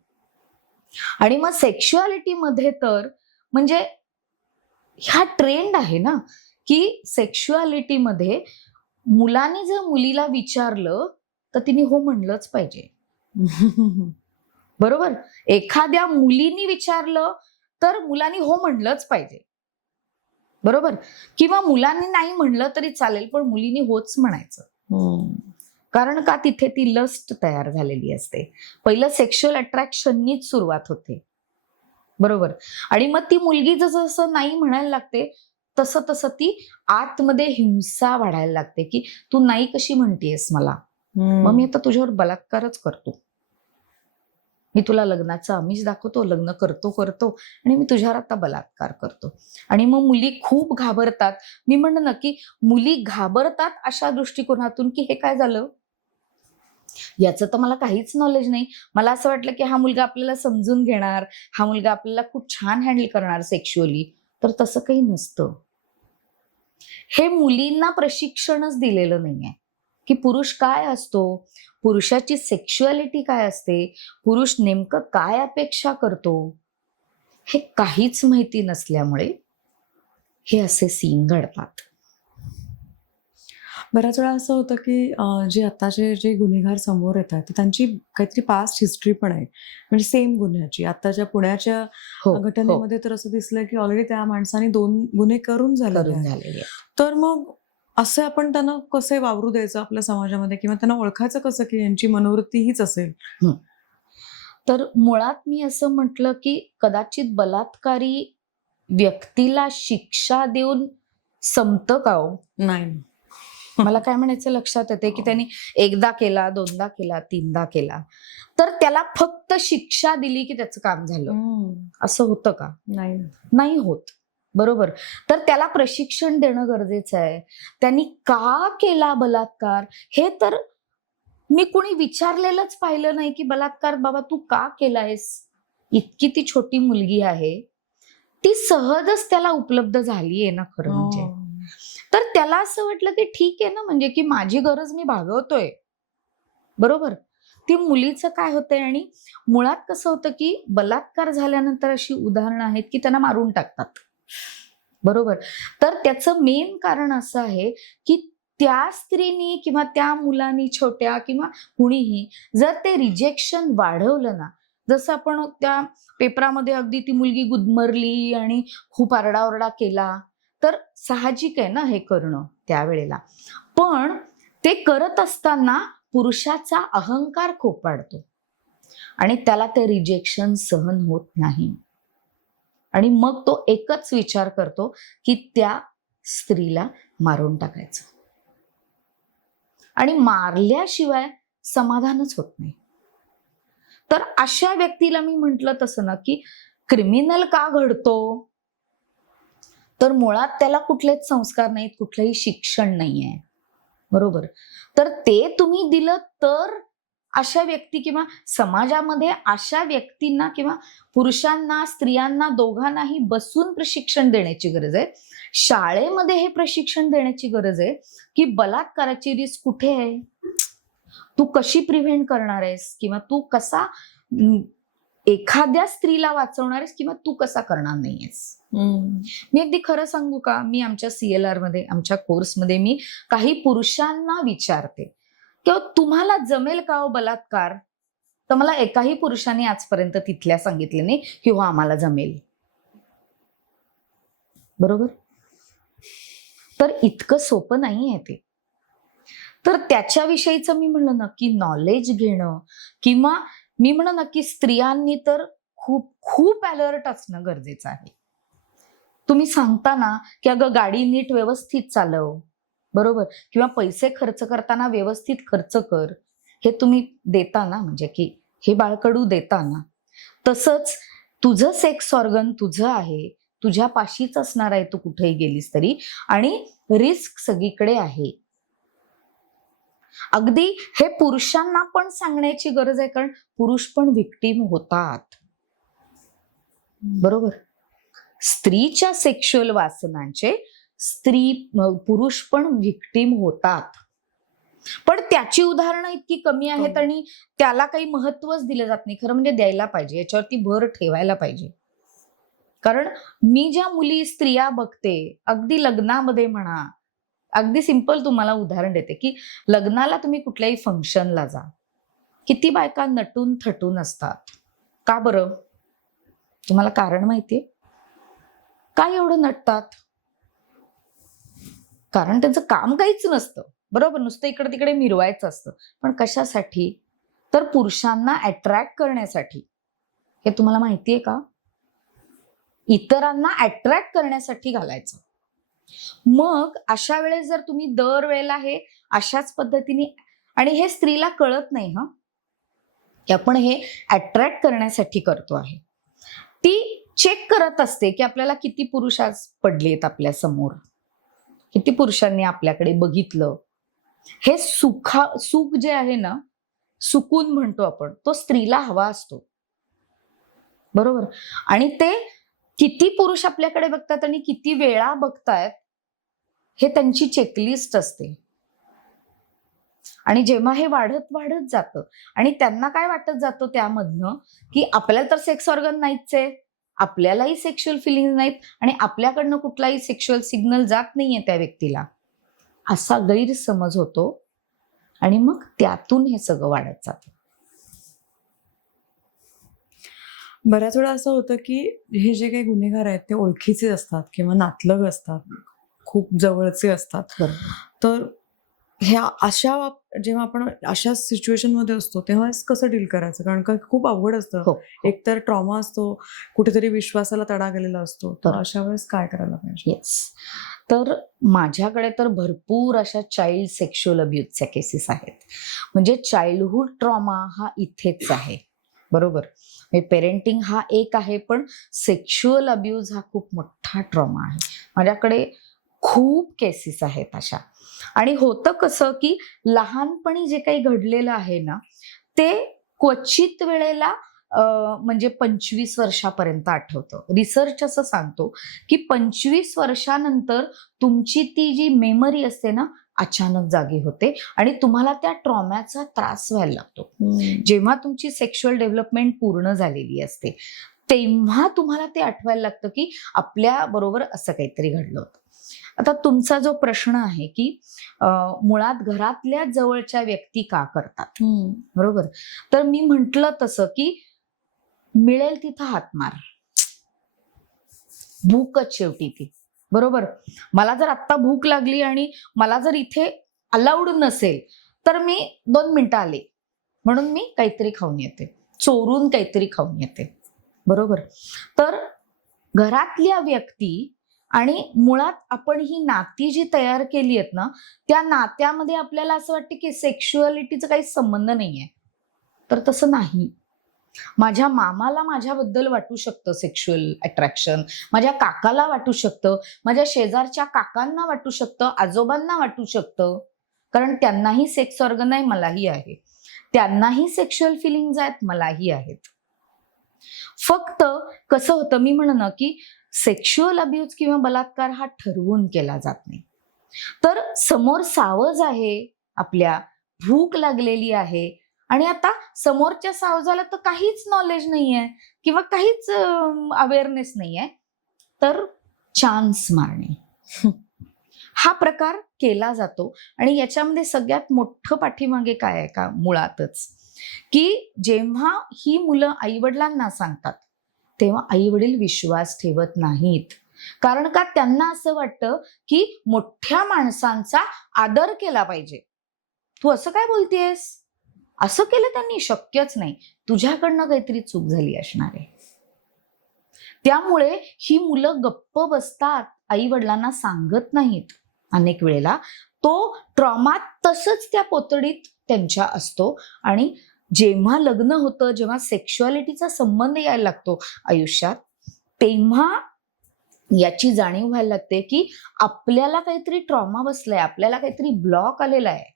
आणि मग सेक्शुअलिटी मध्ये तर म्हणजे ह्या ट्रेंड आहे ना की सेक्शुअलिटी मध्ये मुलांनी जर मुलीला विचारलं तर तिने हो म्हणलंच पाहिजे. बरोबर. एखाद्या मुलीनी विचारलं तर मुलांनी हो म्हणलंच पाहिजे. बरोबर. किंवा मुलांनी नाही म्हणलं तरी चालेल पण मुलींनी होच म्हणायचं. कारण का तिथे ती लस्ट तयार झालेली असते. पहिलं सेक्शुअल अट्रॅक्शननीच सुरुवात होते. बरोबर. आणि मग ती मुलगी जसं जसं नाही म्हणायला लागते तसं तसं ती आतमध्ये हिंसा वाढायला लागते की तू नाही कशी म्हणतेस मला, मग मी आता तुझ्यावर बलात्कारच करतो, मी तुला लग्नाचं आमिष दाखवतो, लग्न करतो आणि मी तुझ्यावर आता बलात्कार करतो. आणि मग मुली खूप घाबरतात. मी म्हणणं ना की मुली घाबरतात अशा दृष्टिकोनातून की हे काय झालं, याचं तर मला काहीच नॉलेज नाही. मला असं वाटलं की हा मुलगा आपल्याला समजून घेणार, हा मुलगा आपल्याला खूप छान हँडल करणार सेक्शुअली, तर तसं काही नसतं. हे मुलींना प्रशिक्षणच दिलेलं नाहीये की पुरुष काय असतो, पुरुषाची सेक्शुअलिटी काय असते, पुरुष नेमकं काय अपेक्षा करतो, हे काहीच माहिती नसल्यामुळे हे असे सीन घडतात. बऱ्याच वेळा असं होतं की जे आताचे जे गुन्हेगार समोर येतात त्यांची काहीतरी पास्ट हिस्ट्री पण आहे, म्हणजे सेम गुन्ह्याची. आताच्या पुण्याच्या घटनेमध्ये तर असं दिसलं की ऑलरेडी त्या माणसाने 2 गुन्हे करून झालेले आहेत. तर मग असं आपण त्यांना कसे वावरू द्यायचं आपल्या समाजामध्ये, किंवा त्यांना ओळखायचं कसं की यांची मनोवृत्ती हीच असेल. तर मुळात मी असं म्हटलं की कदाचित बलात्कारी व्यक्तीला शिक्षा देऊन संपतं का हो? नाही. मला काय म्हणायचं लक्षात येते की त्यांनी एकदा केला, 2दा केला, 3दा केला, तर त्याला फक्त शिक्षा दिली की त्याचं काम झालं असं होतं का? नाही होत. बरोबर. तर त्याला प्रशिक्षण देणं गरजेचं आहे. त्यांनी का केला बलात्कार हे तर मी कोणी विचारलेलंच पाहिलं नाही की बलात्कार बाबा तू का केलायस. इतकी ती छोटी मुलगी आहे, ती सहजच त्याला उपलब्ध झालीये ना खरं म्हणजे. तर त्याला असं वाटलं की ठीक आहे ना, म्हणजे की माझी गरज मी भागवतोय. बरोबर. ती मुलीचं काय होतंय, आणि मुळात कसं होतं की बलात्कार झाल्यानंतर अशी उदाहरणं आहेत की त्यांना मारून टाकतात. बरोबर. तर त्याचं मेन कारण असं आहे की त्या स्त्रीनी किंवा त्या मुलानी छोट्या किंवा कुणीही जर ते रिजेक्शन वाढवलं ना, जसं आपण त्या पेपरामध्ये अगदी ती मुलगी गुदमरली आणि खूप आरडाओरडा केला, तर साहजिक आहे ना हे करणं त्यावेळेला. पण ते करत असताना पुरुषाचा अहंकार खूप वाढतो आणि त्याला ते रिजेक्शन सहन होत नाही. आणि मग तो एकच विचार करतो की त्या स्त्रीला मारून टाकायचं. आणि मारल्याशिवाय समाधानच होत नाही. तर अशा व्यक्तीला मी म्हटलं तसं ना की क्रिमिनल का घडतो, तर मुळात त्याला कुठलेच संस्कार नाहीत, कुठलंही शिक्षण नाहीये. बरोबर. तर ते तुम्ही दिलं तर अशा व्यक्ती किंवा समाजामध्ये अशा व्यक्तींना किंवा पुरुषांना स्त्रियांना दोघांनाही बसून प्रशिक्षण देण्याची गरज आहे. शाळेमध्ये हे प्रशिक्षण देण्याची गरज आहे की बलात्काराची रिस्क कुठे आहे. तू कशी प्रिव्हेंट करणार आहेस, किंवा तू कसा एखाद्या स्त्रीला वाचवणार आहेस, किंवा तू कसा करणार नाहीयेस. मी अगदी खरं सांगू का, मी आमच्या CLR मध्ये, आमच्या कोर्समध्ये मी काही पुरुषांना विचारते किंवा तुम्हाला जमेल का हो बलात्कार, तर मला एकाही पुरुषांनी आजपर्यंत तिथल्या सांगितले नाही की हो आम्हाला जमेल. बरोबर. तर इतकं सोपं नाही आहे ते. तर त्याच्याविषयीचं मी म्हणलं ना की नॉलेज घेणं, किंवा मी म्हणलं ना की स्त्रियांनी तर खूप खूप अलर्ट असणं गरजेचं आहे. तुम्ही सांगता ना की अगं गाडी नीट व्यवस्थित चालव, बरोबर, किंवा पैसे खर्च करताना व्यवस्थित खर्च कर, हे तुम्ही देता ना, म्हणजे की हे बाळकडू देता ना, तसंच तुझं सेक्स ऑर्गन तुझं आहे, तुझ्या पाशीच असणार आहे, तू कुठेही गेलीस तरी, आणि रिस्क सगळीकडे आहे. अगदी हे पुरुषांना पण सांगण्याची गरज आहे, कारण पुरुष पण व्हिक्टीम होतात. बरोबर. स्त्रीच्या सेक्शुअल वासनांचे पुरुष पण व्हिक्टीम होतात, पण त्याची उदाहरणं इतकी कमी आहेत आणि त्याला काही महत्वच दिलं जात नाही. खरं म्हणजे द्यायला पाहिजे, याच्यावरती भर ठेवायला पाहिजे. कारण मी ज्या मुली स्त्रिया बघते, अगदी लग्नामध्ये म्हणा, अगदी सिंपल तुम्हाला उदाहरण देते की लग्नाला तुम्ही कुठल्याही फंक्शनला जा, किती बायका नटून थटून असतात. का बरं? तुम्हाला कारण माहितीये का एवढं नटतात? कारण त्यांचं काम काहीच नसतं, बरोबर, नुसतं इकडे तिकडे मिरवायचं असतं. पण कशासाठी? तर पुरुषांना अट्रॅक्ट करण्यासाठी. हे तुम्हाला माहितीये का? इतरांना अट्रॅक्ट करण्यासाठी घालायचं. मग अशा वेळेस जर तुम्ही दरवेळेला हे अशाच पद्धतीने, आणि हे स्त्रीला कळत नाही हा की आपण हे अट्रॅक्ट करण्यासाठी करतो आहे. ती चेक करत असते की आपल्याला किती पुरुष आज पडलेत आपल्या समोर, किती पुरुषांनी आपल्याकडे बघितलं. हे सुख जे आहे ना, सुकून म्हणतो आपण, तो स्त्रीला हवा असतो. बरोबर. आणि ते किती पुरुष आपल्याकडे बघतात आणि किती वेळा बघतायत, हे त्यांची चेकलिस्ट असते. आणि जेव्हा हे वाढत वाढत जातं आणि त्यांना काय वाटत जातं त्यामधनं, की आपल्याला तर सेक्स ऑर्गन नाहीच आहे, आपल्यालाही सेक्शुअल फिलिंग नाहीत, आणि आपल्याकडनं कुठलाही सेक्शुअल सिग्नल जात नाहीये त्या व्यक्तीला, असा गैरसमज होतो. आणि मग त्यातून हे सगळं वाढत जातं. बऱ्याच वेळा असं होतं की हे जे काही गुन्हेगार आहेत ते ओळखीचे असतात किंवा नातलग असतात, खूप जवळचे असतात. तर ह्या अशा जेव्हा आपण अशा सिच्युएशन मध्ये असतो तेव्हा कसं डील करायचं? कारण का खूप अवघड असतं. एकतर ट्रॉमा असतो, कुठेतरी विश्वासाला तडा गेलेला असतो. तर अशा वेळेस काय करायला पाहिजे? येस. तर माझ्याकडे तर भरपूर अशा चाइल्ड सेक्शुअल अब्यूजच्या केसेस आहेत. म्हणजे चाइल्डहुड ट्रॉमा हा इथेच आहे. बरोबर. पेरेंटिंग हा एक आहे, पण सेक्शुअल अब्यूज हा खूप मोठा ट्रॉमा आहे. माझ्याकडे खूप केसेस आहेत अशा. आणि होतं कसं की लहानपणी जे काही घडलेलं आहे ना, ते क्वचित वेळेला म्हणजे 25 वर्षापर्यंत आठवतं. रिसर्च असं सांगतो की 25 वर्षानंतर तुमची ती जी मेमरी असते ना, अचानक जागी होते आणि तुम्हाला त्या ट्रॉम्याचा त्रास व्हायला लागतो. जेव्हा तुमची सेक्शुअल डेव्हलपमेंट पूर्ण झालेली असते, तेव्हा तुम्हाला ते आठवायला लागतं की आपल्या बरोबर असं काहीतरी घडलं होतं. आता तुमचा जो प्रश्न आहे की मुळात घरातल्या जवळच्या व्यक्ती का करतात, बरोबर, तर मी म्हंटल तसं की मिळेल तिथं हातमार, भूकच शेवटी ती. बरोबर. मला जर आत्ता भूक लागली आणि मला जर इथे अलाउड नसेल, तर मी 2 मिनिटं आले म्हणून मी काहीतरी खाऊन येते, चोरून काहीतरी खाऊन येते. बरोबर. तर घरातल्या व्यक्ती आणि मुळात आपण ही नाती जी तयार केली आहेत ना, त्या नात्यामध्ये आपल्याला असं वाटतं की सेक्शुअलिटीचा काही संबंध नाहीये. तर तसं नाही. माझ्या मामाला माझ्याबद्दल वाटू शकतं सेक्शुअल अट्रॅक्शन, माझ्या काकाला वाटू शकतं, माझ्या शेजारच्या काकांना वाटू शकतं, आजोबांना वाटू शकतं, कारण त्यांनाही सेक्स ऑर्गन आहे, मलाही आहे. त्यांनाही सेक्शुअल फिलिंग्ज आहेत, मलाही आहेत. फक्त कसं होतं, मी म्हणणं की सेक्शुअल अब्यूज किंवा बलात्कार हा ठरवून केला जात नाही. तर समोर सावज आहे आपल्या, भूक लागलेली आहे आणि आता समोरच्या सावजाला तर काहीच नॉलेज नाहीये किंवा काहीच अवेअरनेस नाहीये, तर चान्स मारणे हा प्रकार केला जातो. आणि याच्यामध्ये सगळ्यात मोठं पाठीमागे काय आहे का, मुळातच की जेव्हा ही मुलं आईवडिलांना सांगतात तेव्हा आईवडील विश्वास ठेवत नाहीत. कारण का, त्यांना असं वाटतं की मोठ्या माणसांचा आदर केला पाहिजे. तू असं काय बोलतेस, असं केलं त्यांनी, शक्यच नाही, तुझ्याकडनं काहीतरी चूक झाली असणार आहे. त्यामुळे ही मुलं गप्प बसतात, आई वडिलांना सांगत नाहीत. अनेक वेळेला तो ट्रॉमा तसंच त्या पोतडीत त्यांच्या असतो. आणि जेव्हा लग्न होतं, जेव्हा सेक्शुअलिटीचा संबंध यायला लागतो आयुष्यात, तेव्हा याची जाणीव व्हायला लागते की आपल्याला काहीतरी ट्रॉमा बसलाय, आपल्याला काहीतरी ब्लॉक आलेला आहे.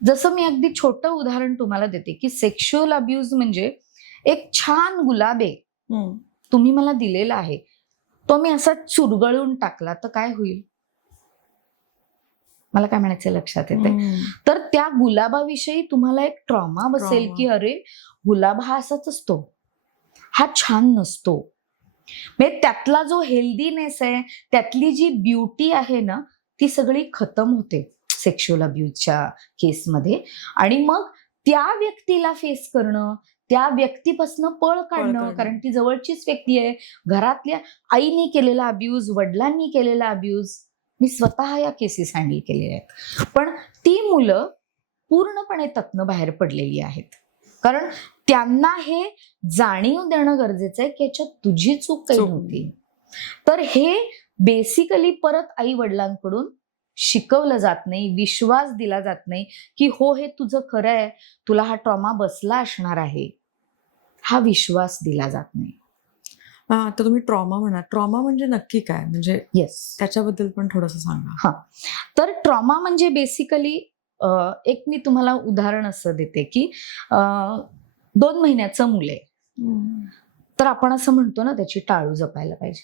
जसं मी अगदी छोटं उदाहरण तुम्हाला देते की सेक्शुअल अब्यूज म्हणजे एक छान गुलाब आहे, तुम्ही मला दिलेला आहे, तो मी असा चुरगळून टाकला तर काय होईल? मला काय म्हणायचं लक्षात येते? तर त्या गुलाबाविषयी तुम्हाला एक ट्रॉमा बसेल की अरे गुलाब हा असाच असतो, हा छान नसतो. म्हणजे त्यातला जो हेल्दीनेस आहे, त्यातली जी ब्युटी आहे ना, ती सगळी खतम होते सेक्शुअल अब्यूजच्या केसमध्ये. आणि मग त्या व्यक्तीला फेस करणं, त्या व्यक्तीपासून पळ काढणं, कारण ती जवळचीच व्यक्ती आहे, घरातल्या आईने केलेला अब्यूज, वडिलांनी केलेला अब्यूज, मी स्वतः या केसेस हँडल केलेल्या आहेत. पण ती मुलं पूर्णपणे त्यातनं बाहेर पडलेली आहेत, कारण त्यांना हे जाणीव देणं गरजेचं आहे की याच्यात तुझी चूक काही नव्हती. तर हे बेसिकली परत आई वडिलांकडून शिकवलं जात नाही, विश्वास दिला जात नाही की हो हे तुझं खरं आहे, तुला हा ट्रॉमा बसला असणार आहे, हा विश्वास दिला जात नाही. आता तुम्ही ट्रॉमा म्हणा, ट्रॉमा म्हणजे नक्की काय, म्हणजे येस, त्याच्याबद्दल पण थोडंसं सांगा. हा, तर ट्रॉमा म्हणजे बेसिकली एक मी तुम्हाला उदाहरण असं देते की 2 महिन्याचं मुलं आहे, तर आपण असं म्हणतो ना त्याची टाळू जपायला पाहिजे.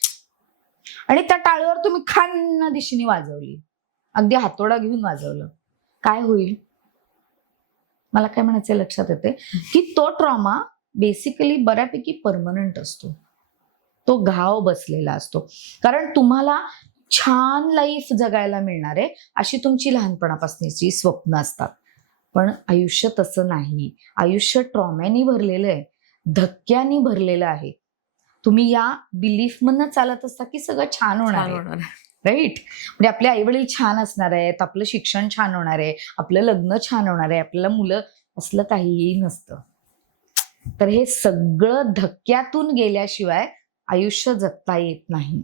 आणि त्या टाळूवर तुम्ही खान्ना दिशेने वाजवली, अगदी हातोडा घेऊन वाजवलं, काय होईल? मला काय म्हणायचं लक्षात येते की तो ट्रॉमा बेसिकली बऱ्यापैकी परमनंट असतो, तो घाव बसलेला असतो. कारण तुम्हाला छान लाईफ जगायला मिळणार आहे अशी तुमची लहानपणापासूनची स्वप्न असतात, पण आयुष्य तसं नाही. आयुष्य ट्रॉम्यानी भरलेलं आहे, धक्क्यांनी भरलेलं आहे. तुम्ही या बिलीफ मधनं चालत असता की सगळं छान होणार आहे, राईट? म्हणजे आपले आईवडील छान असणार आहेत, आपलं शिक्षण छान होणार आहे, आपलं लग्न छान होणार आहे, आपल्याला मुलं, असलं काहीही नसतं. तर हे सगळं धक्क्यातून गेल्याशिवाय आयुष्य जगता येत नाही.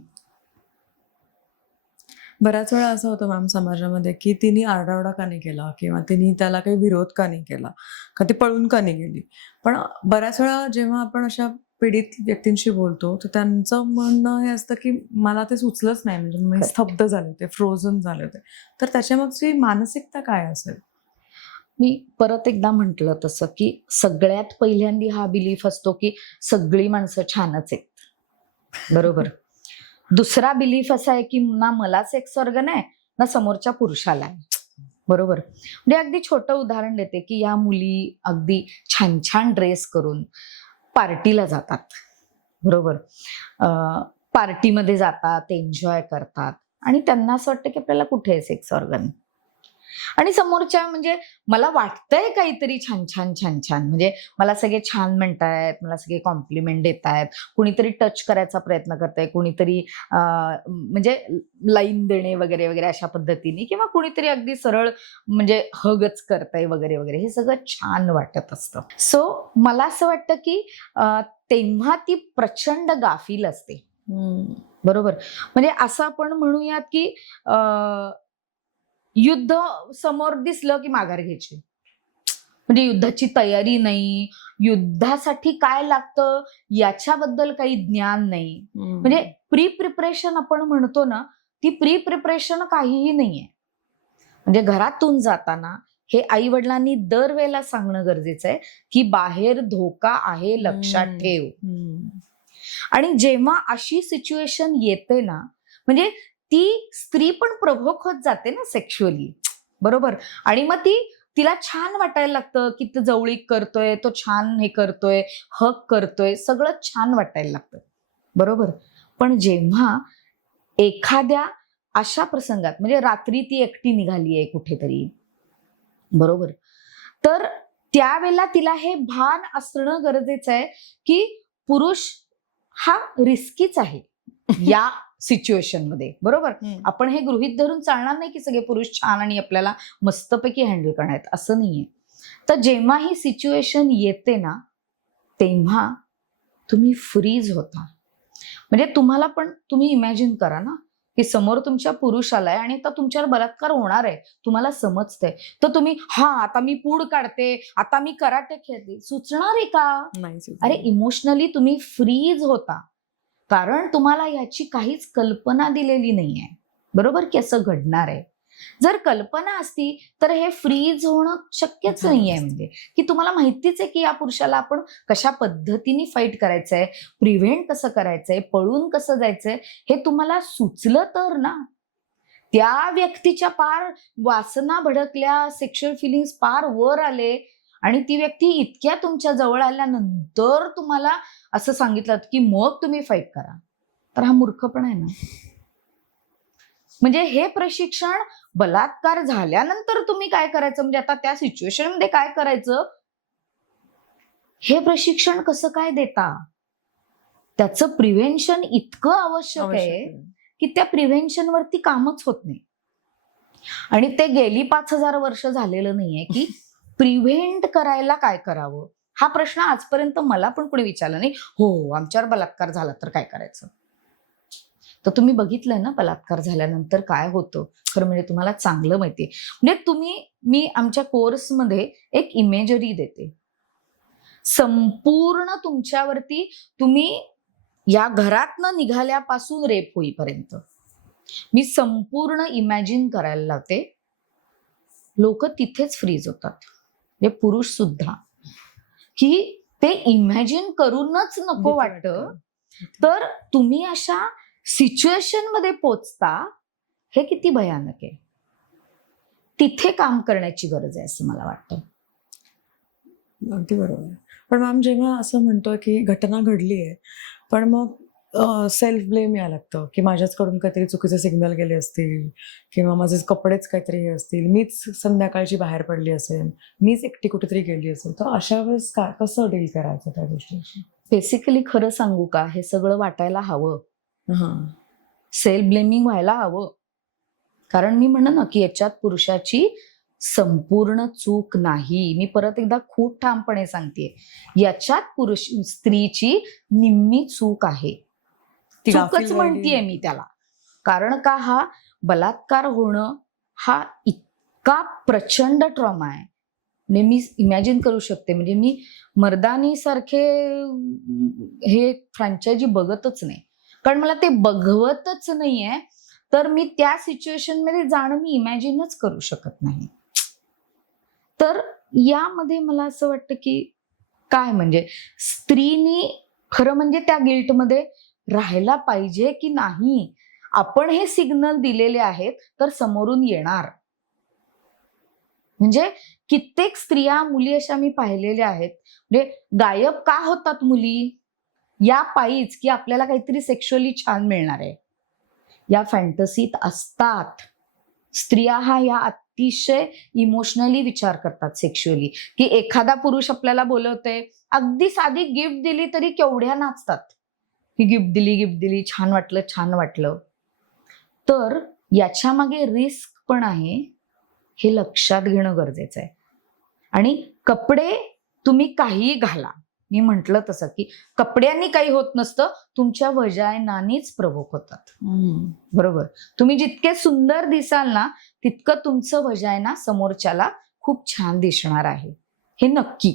बऱ्याच वेळा असं होतं मॅम समाजामध्ये की तिने आरडाओरडा का नाही केला, किंवा तिने त्याला काही विरोध का नाही केला, का ती पळून का नाही गेली. पण बऱ्याच वेळा जेव्हा आपण अशा पीडित व्यक्तींशी बोलतो तर त्यांचं म्हणणं हे असतं की मला ते सुचलंच नाही, म्हणजे मी स्तब्ध झाले होते, फ्रोझन झाले होते. तर त्याच्यामागची मानसिकता काय असेल? मी परत एकदा म्हटलं तसं की सगळ्यात पहिल्यांदा हा बिलीफ असतो की सगळी माणसं छानच आहेत, बरोबर? दुसरा बिलीफ असा आहे की ना मला सेक्स ऑर्गन आहे ना समोरच्या पुरुषाला आहे, बरोबर? म्हणजे अगदी छोटं उदाहरण देते की या मुली अगदी छान छान ड्रेस करून पार्टीला जातात, बरोबर? पार्टीमध्ये जातात, एन्जॉय करतात आणि त्यांना असं वाटतं की आपल्याला कुठे आहे सेक्स ऑर्गन. आणि समोरच्या म्हणजे मला वाटतंय काहीतरी छान छान छान छान, म्हणजे मला सगळे छान म्हणतायत, मला सगळे कॉम्प्लिमेंट देत आहेत, कुणीतरी टच करायचा प्रयत्न करतंय, कुणीतरी म्हणजे लाईन देणे वगैरे वगैरे अशा पद्धतीने, किंवा कुणीतरी अगदी सरळ म्हणजे हगच करतंय वगैरे वगैरे, हे सगळं छान वाटत असतं. सो मला असं वाटतं की तेव्हा ती प्रचंड गाफील असते, बरोबर? म्हणजे असं आपण म्हणूयात की युद्ध समोर दिसलं की माघार घ्यायची, म्हणजे युद्धाची तयारी नाही, युद्धासाठी काय लागतं याच्याबद्दल काही ज्ञान नाही. म्हणजे प्री प्रिपरेशन आपण म्हणतो ना, ती प्री प्रिपरेशन काहीही नाहीये. म्हणजे घरातून जाताना हे आई वडिलांनी दरवेळेला सांगणं गरजेचं आहे की बाहेर धोका आहे, लक्षात ठेव. आणि जेव्हा अशी सिच्युएशन येते ना, म्हणजे ती स्त्री पण प्रभोक होत जाते ना सेक्शुअली, बरोबर? आणि मग ती तिला छान वाटायला लागतं की तो जवळीक करतोय, तो छान हे करतोय, हक करतोय, सगळं छान वाटायला लागतं, बरोबर. पण जेव्हा एखाद्या अशा प्रसंगात, म्हणजे रात्री ती एकटी निघाली आहे कुठेतरी, बरोबर, तर त्यावेळेला तिला हे भान असणं गरजेचं आहे की पुरुष हा रिस्कीच आहे या सिच्युएशन मध्ये, बरोबर. आपण हे गृहीत धरून चालणार नाही की सगळे पुरुष छान आणि आपल्याला मस्तपैकी हँडल करणार आहेत, असं नाहीये. तर जेव्हा ही सिच्युएशन येते ना, तेव्हा तुम्ही फ्रीज होता. म्हणजे तुम्हाला पण, तुम्ही इमॅजिन करा ना की समोर तुमच्या पुरुष आलाय आणि आता तुमच्यावर बलात्कार होणार आहे, तुम्हाला समजतंय, तर तुम्ही आता मी पूड काढते, आता मी कराटे खेळते, सुचणार आहे का? नाही. अरे इमोशनली तुम्ही फ्रीज होता, कारण तुम्हाला याची काहीच कल्पना दिलेली नाहीये, बरोबर, की असं घडणार आहे. जर कल्पना असती तर हे फ्रीज होणं शक्यच नाहीये. म्हणजे की तुम्हाला माहितीच आहे की या पुरुषाला आपण कशा पद्धतीने फाईट करायचंय, प्रिव्हेंट कसं करायचंय, पळून कसं जायचंय, हे तुम्हाला सुचलं तर ना. त्या व्यक्तीच्या पार वासना भडकल्या, सेक्शुअल फिलिंग्स पार वर आले आणि ती व्यक्ती इतक्या तुमच्या जवळ आल्यानंतर तुम्हाला असं सांगितलं की मग तुम्ही फाईट करा, तर हा मूर्खपणा आहे ना. म्हणजे हे प्रशिक्षण बलात्कार झाल्यानंतर तुम्ही काय करायचं, म्हणजे आता त्या सिच्युएशन मध्ये काय करायचं, हे प्रशिक्षण कसं काय देता? त्याचं प्रिव्हेन्शन इतकं आवश्यक आहे की त्या प्रिव्हेन्शन वरती कामच होत नाही. आणि ते गेली 5000 वर्ष झालेलं नाहीये की प्रिव्हेंट करायला काय करावं, हा प्रश्न आजपर्यंत मला पण कोणी विचारला नाही. हो, आमच्यावर बलात्कार झाला तर काय करायचं. तर तुम्ही बघितलंय ना बलात्कार झाल्यानंतर काय होतं, खरं म्हणजे तुम्हाला चांगलं माहितीये. म्हणजे मी आमच्या कोर्समध्ये एक इमेजरी देते, संपूर्ण तुमच्यावरती, तुम्ही या घरातनं निघाल्यापासून रेप होईपर्यंत मी संपूर्ण इमॅजिन करायला लावते. लोक तिथेच फ्रीज होतात, म्हणजे पुरुष सुद्धा, की ते इमॅजिन करूनच नको वाटतं. तर तुम्ही अशा सिच्युएशन मध्ये पोचता, हे किती भयानक आहे. तिथे काम करण्याची गरज आहे असं मला वाटतं. अगदी बरोबर. पण मॅम, जेव्हा असं म्हणतो की घटना घडली आहे, पण मग सेल्फ ब्लेम यायला लागतं की माझ्याचकडून काहीतरी चुकीचे सिग्नल गेले असतील किंवा माझे कपडेच काहीतरी हे असतील, मीच संध्याकाळची बाहेर पडली असेल, मीच एकटी कुठेतरी गेली असेल, तर अशा वेळेस कसं डील करायचं त्या गोष्टीशी? बेसिकली खरं सांगू का, हे सगळं वाटायला हवं, सेल्फ ब्लेमिंग व्हायला हवं. कारण मी म्हणलं ना की याच्यात पुरुषाची संपूर्ण चूक नाही. मी परत एकदा खूप ठामपणे सांगते, याच्यात स्त्रीची निम्मी चूक आहे. चूकच म्हणतीये मी त्याला. कारण का, हा बलात्कार होणं हा इतका प्रचंड ट्रॉमा आहे. म्हणजे मी इमॅजिन करू शकते, म्हणजे मी मर्दानी सारखे हे फ्रँचायझी बघतच नाही, कारण मला ते बघवतच नाहीये. तर मी त्या सिच्युएशन मध्ये जाणं मी इमॅजिनच करू शकत नाही. तर यामध्ये मला असं वाटतं की काय, म्हणजे स्त्रीनी खरं म्हणजे त्या गिल्टमध्ये राहायला पाहिजे की नाही. आपण हे सिग्नल दिलेले आहेत तर समोरून येणार. म्हणजे कित्येक स्त्रिया, मुली अशा मी पाहिलेल्या आहेत, म्हणजे गायब का होतात मुली, या पायीच की आपल्याला काहीतरी सेक्शुअली छान मिळणार आहे, या फॅन्टसीत असतात. स्त्रिया हा या अतिशय इमोशनली विचार करतात सेक्शुअली, की एखादा पुरुष आपल्याला बोलवतोय, अगदी साधी गिफ्ट दिली तरी केवढ्या नाचतात, ही गिफ्ट दिली, छान वाटलं, छान वाटलं. तर याच्या मागे रिस्क पण आहे, हे लक्षात घेणं गरजेचं आहे. आणि कपडे तुम्ही काही घाला, मी म्हंटल तसं की कपड्यांनी काही होत नसतं, तुमच्या वजायनानीच प्रवोक होतात. बरोबर. तुम्ही जितके सुंदर दिसाल ना, तितकं तुमचं वजायना समोरच्याला खूप छान दिसणार आहे, हे नक्की.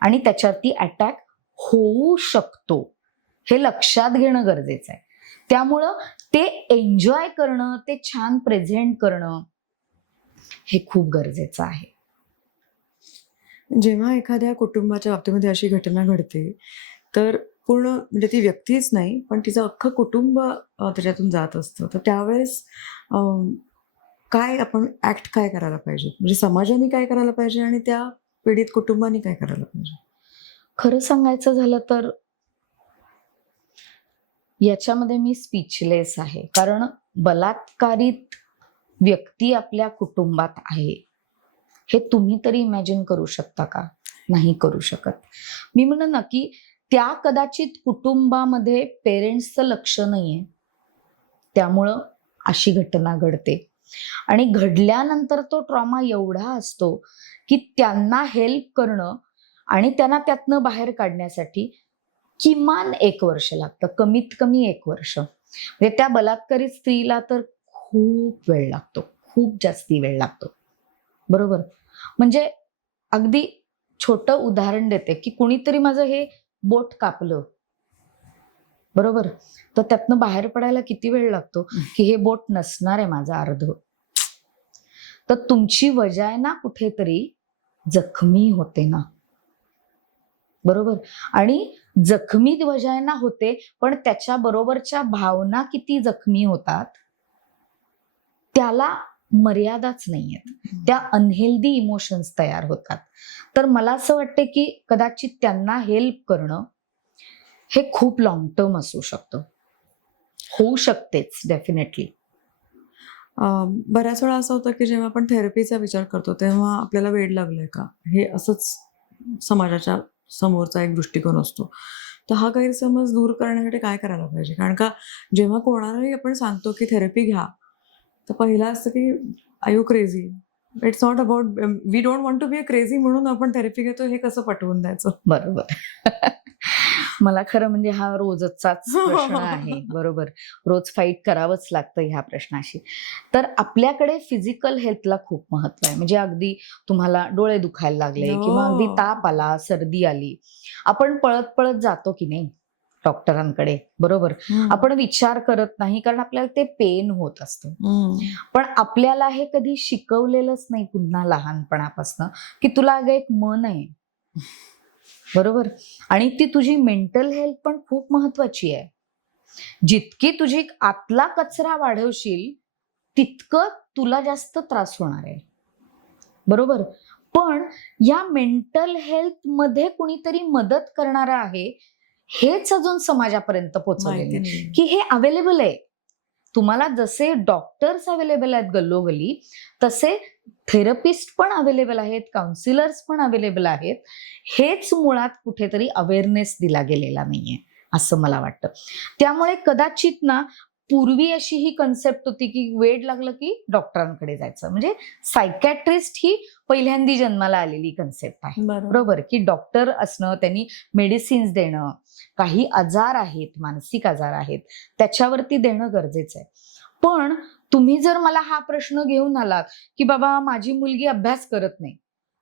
आणि त्याच्यावरती अटॅक होऊ शकतो, हे लक्षात घेणं गरजेचं आहे. त्यामुळं ते एन्जॉय करणं, ते छान प्रेझेंट करणं, हे खूप गरजेचं आहे. जेव्हा एखाद्या कुटुंबाच्या बाबतीमध्ये अशी घटना घडते, तर पूर्ण, म्हणजे ती व्यक्तीच नाही पण तिचं अख्खं कुटुंब त्याच्यातून जात असतं, तर त्यावेळेस काय आपण ऍक्ट काय करायला पाहिजे, म्हणजे समाजाने काय करायला पाहिजे आणि त्या पीडित कुटुंबाने काय करायला पाहिजे? खरं सांगायचं झालं तर याच्यामध्ये मी स्पीचलेस आहे. कारण बलात्कारित व्यक्ती आपल्या कुटुंबात आहे हे तुम्ही तरी इमॅजिन करू शकता का? नाही करू शकत. मी म्हणेन ना की त्या कदाचित कुटुंबामध्ये पेरेंट्सचं लक्ष नाहीये, त्यामुळं अशी घटना घडते. आणि घडल्यानंतर तो ट्रॉमा एवढा असतो की त्यांना हेल्प करणं आणि त्यांना त्यातनं बाहेर काढण्यासाठी किमान 1 वर्ष लागतं, कमीत कमी 1 वर्ष. म्हणजे त्या बलात्कारित स्त्रीला तर खूप वेळ लागतो, खूप जास्ती वेळ लागतो. बरोबर. म्हणजे अगदी छोटं उदाहरण देते की कुणीतरी माझं हे बोट कापलं, बरोबर, तर त्यातनं बाहेर पडायला किती वेळ लागतो की हे बोट नसणार आहे माझं अर्ध. तर तुमची वजायना कुठेतरी जखमी होते ना, बरोबर. आणि जखमी वजायना होते, पण त्याच्या बरोबरच्या भावना किती जखमी होतात त्याला मर्यादाच नाहीयेत. त्या अनहेल्दी इमोशन्स तयार होतात. तर मला असं वाटतं की कदाचित त्यांना हेल्प करणं हे खूप लॉंग टर्म असू शकतं, होऊ शकतेच डेफिनेटली. बऱ्याच वेळा असं होतं की जेव्हा आपण थेरपीचा विचार करतो तेव्हा आपल्याला वेड लागलंय का, हे असंच समाजाच्या समोरचा एक दृष्टिकोन असतो. तर हा गैरसमज दूर करण्यासाठी काय करायला पाहिजे? कारण का जेव्हा कोणालाही आपण सांगतो की थेरपी घ्या, तर पहिला असतं की I you crazy? It's not about we don't want to be a crazy म्हणून आपण थेरपी घेतो, हे कसं पटवून द्यायचं? बरोबर. मला खरं म्हणजे हा रोजचाच प्रश्न आहे. बरोबर. रोज फाईट करावंच लागतं ह्या प्रश्नाशी. तर आपल्याकडे फिजिकल हेल्थला खूप महत्व आहे. म्हणजे अगदी तुम्हाला डोळे दुखायला लागले किंवा अगदी ताप आला, सर्दी आली, आपण पळत पळत जातो की नाही डॉक्टरांकडे, बरोबर. आपण विचार करत नाही कारण आपल्याला ते पेन होत असतं. पण आपल्याला हे कधी शिकवलेलंच नाही पुन्हा लहानपणापासून की तुला अगं एक मन आहे, बरोबर. आणि ती तुझी मेंटल हेल्थ पण खूप महत्वाची आहे. जितकी तुझी आतला कचरा वाढवशील तितकं तुला जास्त त्रास होणार आहे, बरोबर. पण या मेंटल हेल्थ मध्ये कुणीतरी मदत करणारा आहे हेच अजून समाजापर्यंत पोहोचवलेलं नाही की हे अवेलेबल आहे. तुम्हाला जसे डॉक्टर्स अवेलेबल आहेत गल्लोगल्ली, तसे थेरपिस्ट पण अवेलेबल आहेत, काउन्सिलर्स पण अवेलेबल आहेत. हेच मुळात कुठेतरी अवेअरनेस दिला गेलेला नाहीये असं मला वाटतं. त्यामुळे कदाचित ना पूर्वी अशी ही कन्सेप्ट होती की वेड लागलं की डॉक्टरांकडे जायचं. म्हणजे सायकॅट्रिस्ट ही पहिल्यांदी जन्माला आलेली कन्सेप्ट आहे, बरोबर. की डॉक्टर असणं, त्यांनी मेडिसिन्स देणं, काही आजार आहेत, मानसिक आजार आहेत, त्याच्यावरती देणं गरजेचं आहे. पण तुम्ही जर मला हा प्रश्न घेऊन आलात की बाबा माझी मुलगी अभ्यास करत नाही,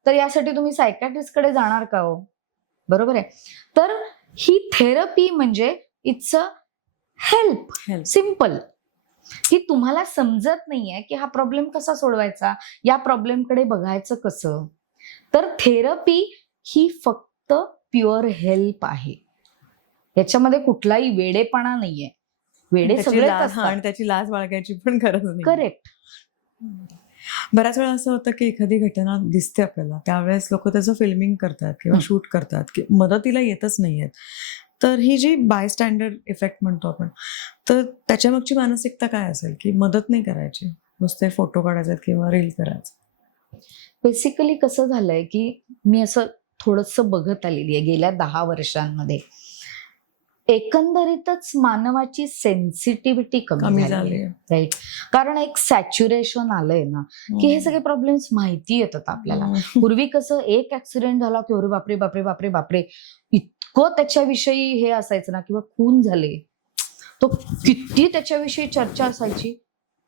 तर यासाठी तुम्ही सायकॅट्रिस्टकडे जाणार का हो? बरोबर आहे. तर ही थेरपी म्हणजे इट्स अ हेल्प, सिंपल. की तुम्हाला समजत नाहीये की हा प्रॉब्लेम कसा सोडवायचा, या प्रॉब्लेमकडे बघायचं कसं. तर थेरपी ही फक्त प्युअर हेल्प आहे. याच्यामध्ये कुठलाही वेडेपणा नाहीये. वेडे सगळेच असतात आणि त्याची लाज बाळगायची पण गरज नाही. करेक्ट. बऱ्याच वेळा असं होतं की एखादी घटना दिसते आपल्याला, त्यावेळेस लोक त्याचं फिल्मिंग करतात किंवा शूट करतात की मदतीला येतच नाहीयेत. तर ही जी बायस्टँडर इफेक्ट म्हणतो आपण, तर त्याच्यामागची मानसिकता काय असेल की मदत नाही करायची, नुसते फोटो काढायचे किंवा रील करायचं? बेसिकली कसं झालंय की मी असं थोडंसं बघत आलेली आहे गेल्या 10 वर्षांमध्ये, एकंदरीतच मानवाची सेन्सिटिव्हिटी कमी झाली, राईट. कारण एक सॅच्युरेशन आलंय ना की हे सगळे प्रॉब्लेम्स माहिती येतात आपल्याला. पूर्वी कसं एक ऍक्सिडेंट झाला की अरे बापरे बापरे बापरे बापरे इतकं त्याच्याविषयी हे असायचं ना, किंवा खून झाले तो किती त्याच्याविषयी चर्चा असायची.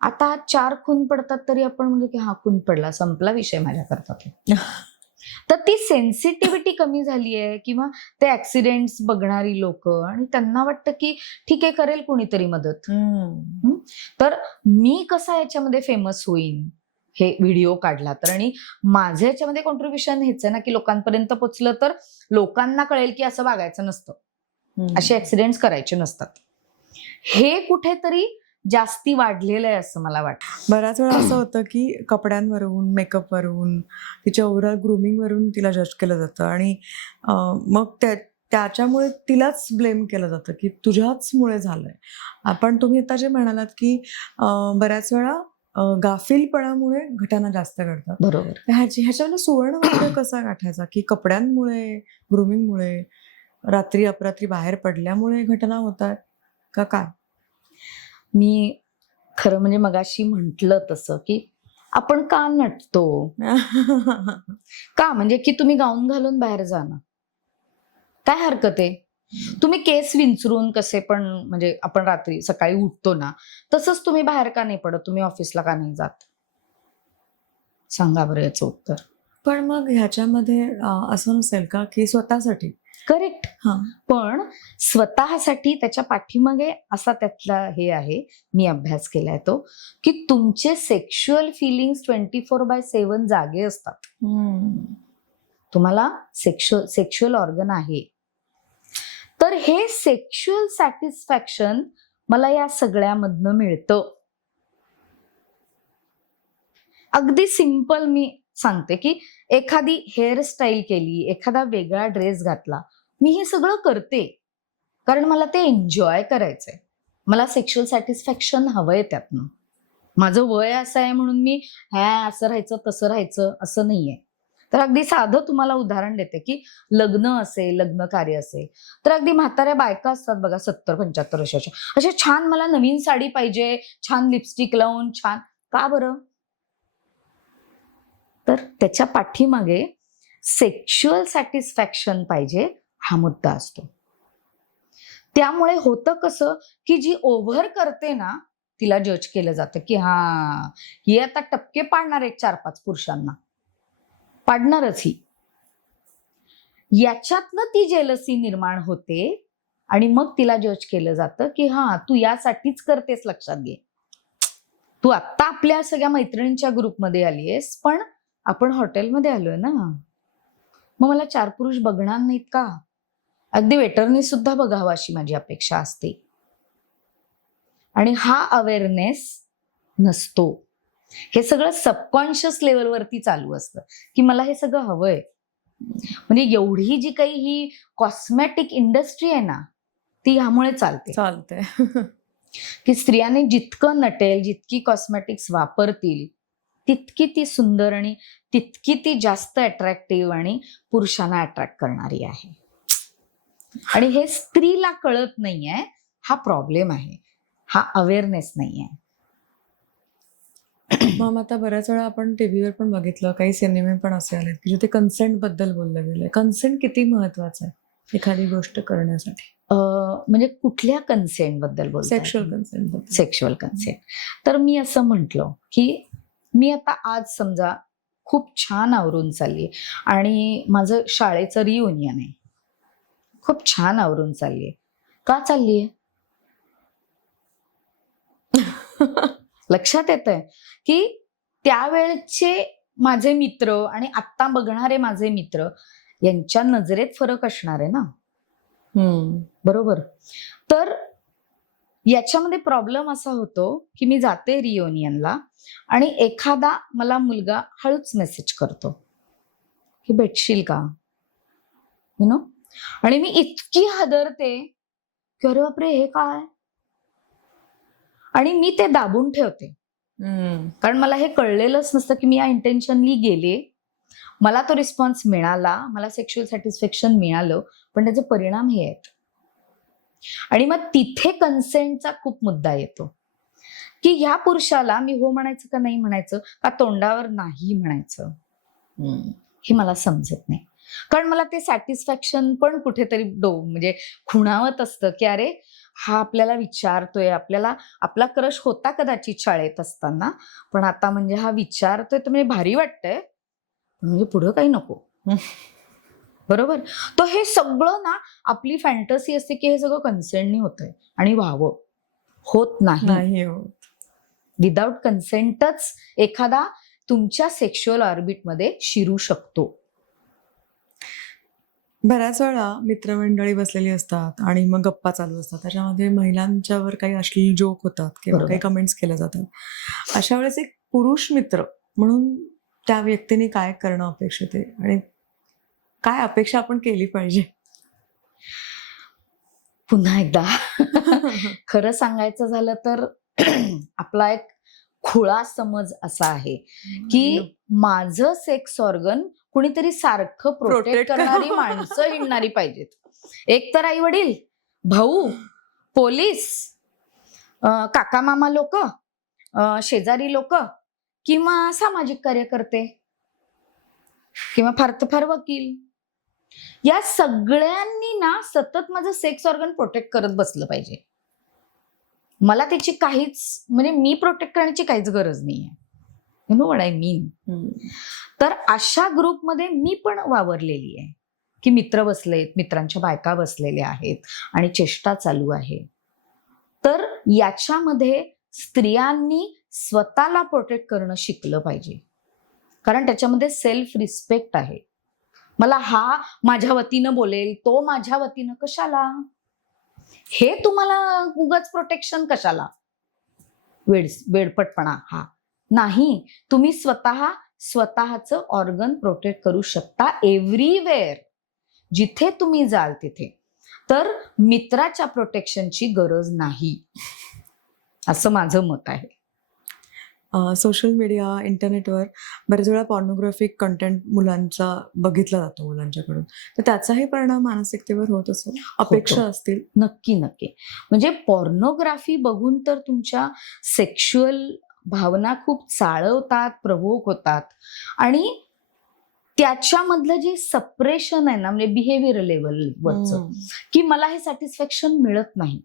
आता 4 खून पडतात तरी आपण म्हणजे की हा खून पडला, संपला विषय माझ्याकरता. तर ती सेन्सिटिव्हिटी कमी झाली आहे. किंवा ते ऍक्सिडेंट्स बघणारी लोक, आणि त्यांना वाटतं की ठीक आहे करेल कोणीतरी मदत. तर मी कसा याच्यामध्ये फेमस होईन हे व्हिडिओ काढला तर, आणि माझं याच्यामध्ये कॉन्ट्रीब्युशन हेच आहे ना की लोकांपर्यंत पोहोचलं तर लोकांना कळेल की असं वागायचं नसतं, असे ऍक्सिडेंट्स करायचे नसतात. हे कुठेतरी जास्ती वाढलेलं आहे असं मला वाटतं. बऱ्याच वेळा असं होतं की कपड्यांवरून, मेकअपवरून, तिच्या ओव्हरऑल ग्रूमिंगवरून तिला जज केलं जातं आणि मग त्याच्यामुळे तिलाच ब्लेम केलं जातं की तुझ्याचमुळे झालंय. तुम्ही आता जे म्हणालात की बऱ्याच वेळा गाफीलपणामुळे घटना जास्त घडतात. बरोबर. ह्याच्यावर सुवर्णमध्य कसा गाठायचा की कपड्यांमुळे, ग्रूमिंगमुळे, रात्री अपरात्री बाहेर पडल्यामुळे घटना होतात का काय? मी खरं म्हणजे मगाशी म्हटलं तसं की आपण का नटतो, का म्हणजे की तुम्ही गाऊन घालून बाहेर जा ना, काय हरकत आहे. तुम्ही केस विंचरून कसे पण म्हणजे आपण रात्री सकाळी उठतो ना, तसंच तुम्ही बाहेर का नाही पडत, तुम्ही ऑफिसला का नाही जात, सांगा बरं याचं उत्तर. पण मग ह्याच्यामध्ये असं नसेल का की स्वतःसाठी? करेक्ट. हा, पण स्वतःसाठी त्याच्या पाठीमागे असा त्यातला हे आहे, मी अभ्यास केलाय तो, की तुमचे सेक्शुअल फिलिंग्स 24/7 जागे असतात. तुम्हाला सेक्शुअल ऑर्गन आहे. तर हे सेक्शुअल सॅटिस्फॅक्शन मला या सगळ्यामधनं मिळतं. अगदी सिंपल मी सांगते की एखादी हेअरस्टाईल केली, एखादा वेगळा ड्रेस घातला, मी हे सगळं करते कारण मला ते एन्जॉय करायचंय. मला सेक्शुअल सॅटिस्फॅक्शन हवंय त्यातनं. माझं वय असं आहे म्हणून मी असं राहायचं तसं राहायचं असं नाहीये. तर अगदी साधं तुम्हाला उदाहरण देते की लग्न असेल, लग्न कार्य असेल, तर अगदी म्हाताऱ्या बायका असतात बघा 70-75 वर्षाच्या, अशा छान मला नवीन साडी पाहिजे, छान लिपस्टिक लावून छान. का बरं? तर त्याच्या पाठीमागे सेक्शुअल सॅटिस्फॅक्शन पाहिजे हा मुद्दा असतो. त्यामुळे होतं कसं की जी ओव्हर करते ना, तिला जज केलं जातं की ही आता टपके पाडणार एक 4-5 पुरुषांना, पाडणारच ही. याच्यातनं ती जेलसी निर्माण होते आणि मग तिला जज केलं जातं की तू यासाठीच करतेस, लक्षात घे. तू आत्ता आपल्या सगळ्या मैत्रिणींच्या ग्रुपमध्ये आलीयस, पण आपण हॉटेलमध्ये आलोय ना, मग मला 4 पुरुष बघणार नाहीत का? अगदी वेटरनी सुद्धा बघावं अशी माझी अपेक्षा असते. आणि हा अवेअरनेस नसतो. हे सगळं सबकॉन्शियस लेवलवरती चालू असतं की मला हे सगळं हवंय. म्हणजे एवढी जी काही ही कॉस्मेटिक इंडस्ट्री आहे ना, ती ह्यामुळे चालते. की स्त्रियांनी जितकं नटेल, जितकी कॉस्मेटिक्स वापरतील, तितकी ती सुंदर आणि तितकी ती जास्त अट्रॅक्टिव्ह आणि पुरुषांना अट्रॅक्ट करणारी आहे. आणि हे स्त्रीला कळत नाहीये, हा प्रॉब्लेम आहे, हा अवेअरनेस नाहीये. मग आता बऱ्याच वेळा आपण टीव्हीवर पण बघितलं, काही सिनेमे पण असे आलेत की जिथे कन्सेंट बद्दल बोललं गेलंय. कन्सेंट किती महत्वाचं आहे एखादी गोष्ट करण्यासाठी? म्हणजे कुठल्या कन्सेंट बद्दल बोलताय? सेक्शुअल कन्सेंट बद्दल. Sexual consent. तर मी असं म्हटलं की मी आता आज समजा खूप छान आवरून चालली आणि माझं शाळेचं रियुनियन आहे, खूप छान आवरून चाललीये. का चाललीये? लक्षात येतंय की त्यावेळचे माझे मित्र आणि आत्ता बघणारे माझे मित्र यांच्या नजरेत फरक असणार आहे ना. बरोबर. तर याच्यामध्ये प्रॉब्लेम असा होतो की मी जाते रियुनियनला आणि एखादा मला मुलगा हळूच मेसेज करतो की भेटशील का, आणि मी इतकी हादरते की अरे बापरे, हे काय. आणि मी ते दाबून ठेवते कारण मला हे कळलेलंच नसतं की मी या इंटेन्शनली गेले, मला तो रिस्पॉन्स मिळाला, मला सेक्शुअल सॅटिस्फॅक्शन मिळालं, पण त्याचे परिणाम हे आहेत. आणि मग तिथे कन्सेंटचा खूप मुद्दा येतो की ह्या पुरुषाला मी हो म्हणायचं का नाही म्हणायचं, का तोंडावर नाही म्हणायचं, हे मला समजत नाही. कारण मला ते सॅटिस्फॅक्शन पण कुठेतरी म्हणजे खुणावत असतं की अरे हा आपल्याला विचारतोय, आपल्याला आपला क्रश होता कदाचित शाळेत असताना, पण आता म्हणजे हा विचारतोय तर म्हणजे भारी वाटतंय, म्हणजे पुढं काही नको. बरोबर. तर हे सगळं ना आपली फॅन्टसी असते की हे सगळं कन्सेंटनी होतंय आणि व्हावं, होत नाही. विदाउट कन्सेंटच एखादा तुमच्या सेक्शुअल ऑर्बिटमध्ये शिरू शकतो. बऱ्याच वेळा मित्रमंडळी बसलेली असतात आणि मग गप्पा चालू असतात, त्याच्यामध्ये महिलांच्यावर काही अश्लील जोक होतात किंवा बरोबर. काही कमेंट्स केल्या जातात. अशा वेळेस एक पुरुष मित्र म्हणून त्या व्यक्तीने काय करणं अपेक्षित आहे आणि काय अपेक्षा आपण केली पाहिजे? पुन्हा एकदा खरं सांगायचं झालं तर आपला एक खुळा समज असा आहे की माझं सेक्स ऑर्गन कुणीतरी सारखं प्रोटेक्ट Protect करणारी माणसं हिंडणारी पाहिजेत. एक तर आई वडील, भाऊ, पोलीस, काका मामा लोक, शेजारी लोक, किंवा सामाजिक कार्यकर्ते, किंवा फार तर फार वकील. या सगळ्यांनी ना सतत माझं सेक्स ऑर्गन प्रोटेक्ट करत बसलं पाहिजे. मला त्याची काहीच म्हणजे मी प्रोटेक्ट करण्याची काहीच गरज नाहीये. You know what I mean. तर अशा ग्रुपमध्ये मी पण वावरलेली आहे की मित्र बसलेत, मित्रांच्या बायका बसलेल्या आहेत आणि चेष्टा चालू आहे. तर याच्यामध्ये स्त्रियांनी स्वतःला प्रोटेक्ट करणं शिकलं पाहिजे, कारण त्याच्यामध्ये सेल्फ रिस्पेक्ट आहे. मला हा माझ्या वतीनं बोलेल, तो माझ्या वतीनं कशाला? हे तुम्हाला उगाच प्रोटेक्शन कशाला? वेडपटपणा हा नाही. तुम्ही स्वतःचं ऑर्गन प्रोटेक्ट करू शकता एव्हरीवेअर, जिथे तुम्ही जाल तिथे. तर मित्राच्या प्रोटेक्शनची गरज नाही, असं माझं मत आहे. सोशल मीडिया, इंटरनेटवर बरेच वेळा पॉर्नोग्राफिक कंटेंट मुलांचा बघितला जातो मुलांच्याकडून, तर त्याचाही परिणाम मानसिकतेवर होत असतो? अपेक्षा असतील? नक्की. म्हणजे पॉर्नोग्राफी बघून तर तुमच्या सेक्शुअल भावना खूप चाळवतात, प्रवोक होतात, आणि त्याच्यामधलं जे सप्रेशन आहे ना, म्हणजे बिहेवियर लेवलवरचं, की मला हे सॅटिस्फॅक्शन मिळत नाही,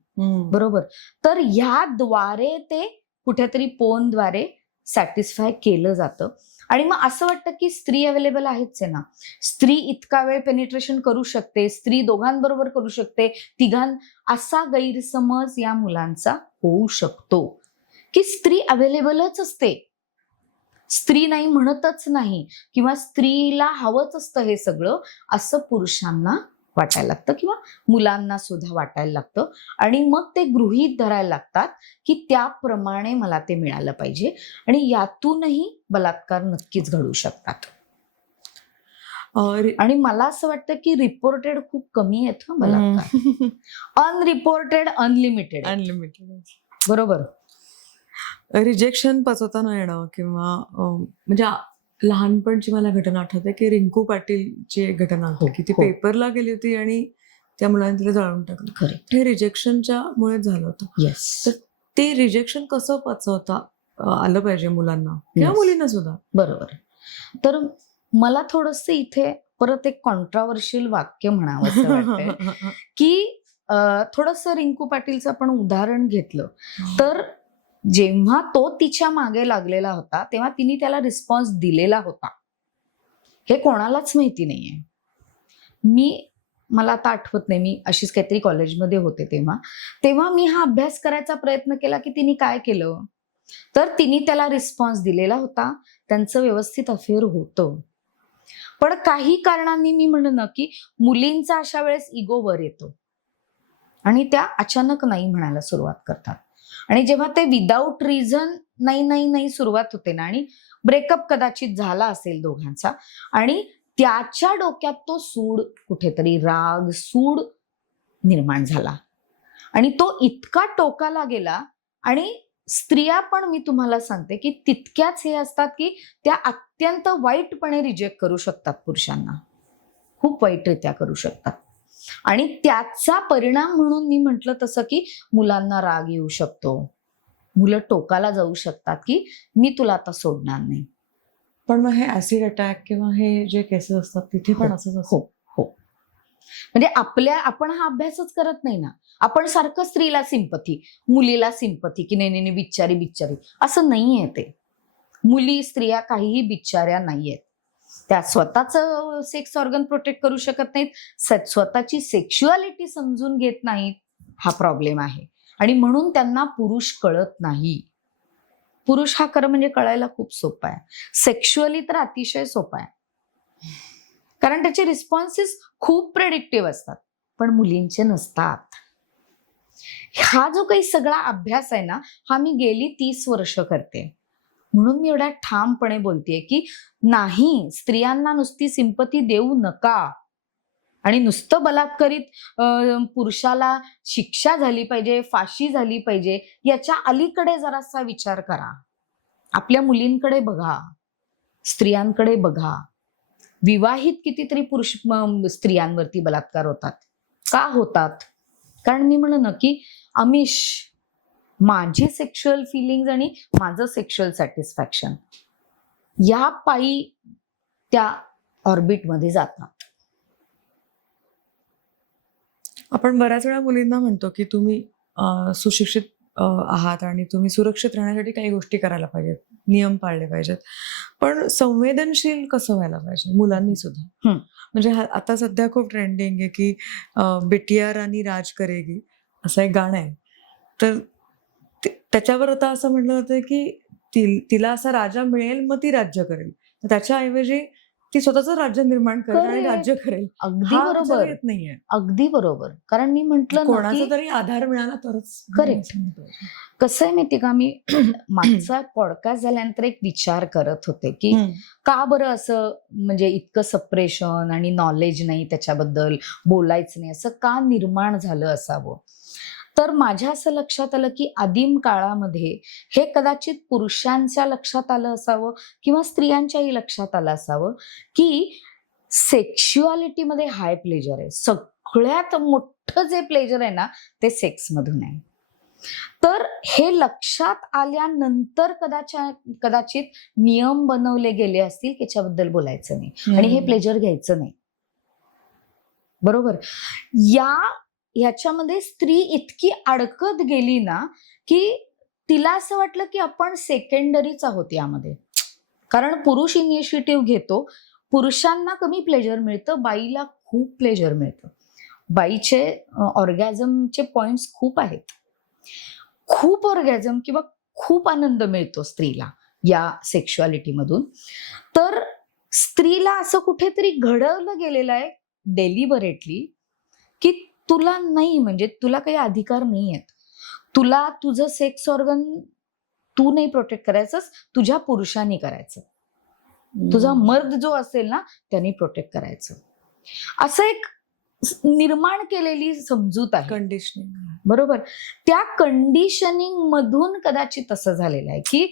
बरोबर, तर ह्याद्वारे ते कुठेतरी पोनद्वारे सॅटिस्फाय केलं जातं. आणि मग असं वाटतं की स्त्री अवेलेबल आहेच आहे ना, स्त्री इतका वेळ पेनिट्रेशन करू शकते, स्त्री दोघांबरोबर करू शकते, असा गैरसमज या मुलांचा होऊ शकतो की स्त्री अवेलेबलच असते, स्त्री नाही म्हणतच नाही, किंवा स्त्रीला हवंच असतं हे सगळं, असं पुरुषांना वाटायला लागतं किंवा मुलांना सुद्धा वाटायला लागतं. आणि मग ते गृहीत धरायला लागतात की त्याप्रमाणे मला ते मिळालं पाहिजे, आणि यातूनही बलात्कार नक्कीच घडू शकतात. आणि मला असं वाटतं की रिपोर्टेड खूप कमी आहेत बलात्कार. Unreported unlimited. बरोबर. रिजेक्शन पचवता न येणं किंवा म्हणजे लहानपणची मला घटना आठवते की रिंकू पाटीलची एक घटना होती की ती पेपरला गेली होती आणि त्या मुलांनी तिला जाळून टाकलं. हे रिजेक्शनच्या मुळे झालं होतं. तर ते रिजेक्शन कसं पचवता आलं पाहिजे मुलांना किंवा मुलींना सुद्धा? बरोबर. तर मला थोडंसं इथे परत एक कॉन्ट्राव्हर्शियल वाक्य म्हणावं असं वाटतंय की थोडंसं रिंकू पाटीलचं आपण उदाहरण घेतलं तर जेव्हा तो तिच्या मागे लागलेला होता तेव्हा तिने त्याला रिस्पॉन्स दिलेला होता, हे कोणालाच माहिती नाहीये. मला आता आठवत नाही, मी अशीच काहीतरी कॉलेजमध्ये होते तेव्हा मी हा अभ्यास करायचा प्रयत्न केला की तिने काय केलं. तर तिने त्याला रिस्पॉन्स दिलेला होता, त्यांचं व्यवस्थित अफेअर होतं, पण काही कारणांनी मी म्हणलं ना की मुलींचा अशा वेळेस इगो वर येतो आणि त्या अचानक नाही म्हणायला सुरुवात करतात. आणि जेव्हा ते विदाऊट रिझन नाही सुरुवात होते ना, आणि ब्रेकअप कदाचित झाला असेल दोघांचा, आणि त्याच्या डोक्यात तो सूड, कुठेतरी राग, सूड निर्माण झाला, आणि तो इतका टोकाला गेला. आणि स्त्रिया पण मी तुम्हाला सांगते की तितक्याच हे असतात की त्या अत्यंत वाईटपणे रिजेक्ट करू शकतात पुरुषांना, खूप वाईटरित्या करू शकतात. आणि त्याचा परिणाम म्हणून मी म्हटलं तसं की मुलांना राग येऊ शकतो, मुलं टोकाला जाऊ शकतात की मी तुला आता सोडणार नाही. पण मग हे ऍसिड अटॅक किंवा हे जे केसेस असतात तिथे पण असंच असतं? हो. म्हणजे आपण हा अभ्यासच करत नाही ना, आपण सारखं स्त्रीला सिंपथी, मुलीला सिंपथी की नाही बिच्चारी, असं नाहीये. ते मुली, स्त्रिया काहीही बिच्चाऱ्या नाहीयेत. त्या स्वतःचं सेक्स ऑर्गन प्रोटेक्ट करू शकत नाहीत, स्वतःची सेक्शुअलिटी समजून घेत नाहीत, हा प्रॉब्लेम आहे. आणि म्हणून त्यांना पुरुष कळत नाही. पुरुष हा खरं म्हणजे कळायला खूप सोपा आहे, सेक्शुअली तर अतिशय सोपा आहे. कारण त्याचे रिस्पॉन्सेस खूप प्रेडिक्टिव्ह असतात, पण मुलींचे नसतात. हा जो काही सगळा अभ्यास आहे ना, हा मी गेली 30 वर्ष करते. म्हणून मी एवढ्या ठामपणे बोलतेय की नाही, स्त्रियांना नुसती सिंपती देऊ नका आणि नुसतं बलात्कारित पुरुषाला शिक्षा झाली पाहिजे, फाशी झाली पाहिजे, याच्या अलीकडे जरासा विचार करा. आपल्या मुलींकडे बघा, स्त्रियांकडे बघा. विवाहित कितीतरी पुरुष स्त्रियांवरती बलात्कार होतात. का होतात? कारण मी म्हणलं ना की आमिष, माझी सेक्शुअल फिलिंग्ज आणि माझं सेक्शुअल सॅटिस्फॅक्शन या पायी त्या ऑर्बिटमध्ये जातात. आपण बऱ्याच वेळा मुलींना म्हणतो की तुम्ही सुशिक्षित आहात आणि तुम्ही सुरक्षित राहण्यासाठी काही गोष्टी करायला पाहिजेत, नियम पाळले पाहिजेत. पण संवेदनशील कसं व्हायला पाहिजे मुलांनी सुद्धा? म्हणजे आता सध्या खूप ट्रेंडिंग आहे की बिटिया राणी राज करेगी असं एक गाणं आहे. तर त्याच्यावर आता असं म्हटलं जातं की तिला असा राजा मिळेल मग ती राज्य करेल. त्याच्याऐवजी ती स्वतःच राज्य निर्माण करेल आणि राज्य करेल. अगदी हा बरोबर, विचार येत नाहीये. अगदी बरोबर. कारण मी म्हंटल कोणाचा तरी आधार मिळाला तरच. करेक्ट. कसं आहे माहिती का, मी मागचा पॉडकास्ट झाल्यानंतर एक विचार करत होते की का बरं असं, म्हणजे इतकं सप्रेशन आणि नॉलेज नाही, त्याच्याबद्दल बोलायचं नाही, असं का निर्माण झालं असावं. तर माझ्या असं लक्षात आलं की आदिम काळामध्ये हे कदाचित पुरुषांच्या लक्षात आलं असावं किंवा स्त्रियांच्याही लक्षात आलं असावं की सेक्शुअलिटीमध्ये हाय प्लेजर आहे. सगळ्यात मोठं जे प्लेजर आहे ना, ते सेक्समधून आहे. तर हे लक्षात आल्यानंतर कदाचित नियम बनवले गेले असतील की याच्याबद्दल बोलायचं नाही आणि हे प्लेजर घ्यायचं नाही. बरोबर. ह्याच्यामध्ये स्त्री इतकी अडकत गेली ना की तिला असं वाटलं की आपण सेकंडरीच आहोत यामध्ये. कारण पुरुष इनिशिएटिव्ह घेतो, पुरुषांना कमी प्लेजर मिळतं, बाईला खूप प्लेजर मिळतं. बाईचे ऑर्गॅझमचे पॉइंट्स खूप आहेत. खूप ऑर्गॅझम किंवा खूप आनंद मिळतो स्त्रीला या सेक्शुअलिटीमधून. तर स्त्रीला असं कुठेतरी घडवलं गेलेलं आहे डेलिबरेटली की तुला नाही, म्हणजे तुला काही अधिकार नाही आहेत. तुला तुझं सेक्स ऑर्गन तू नाही प्रोटेक्ट करायचंस, तुझ्या पुरुषांनी करायचं. तुझा मर्द जो असेल ना, त्यांनी प्रोटेक्ट करायचं. असं एक निर्माण केलेली समजूत आहे, कंडिशनिंग. बरोबर. त्या कंडिशनिंग मधून कदाचित असं झालेलं आहे की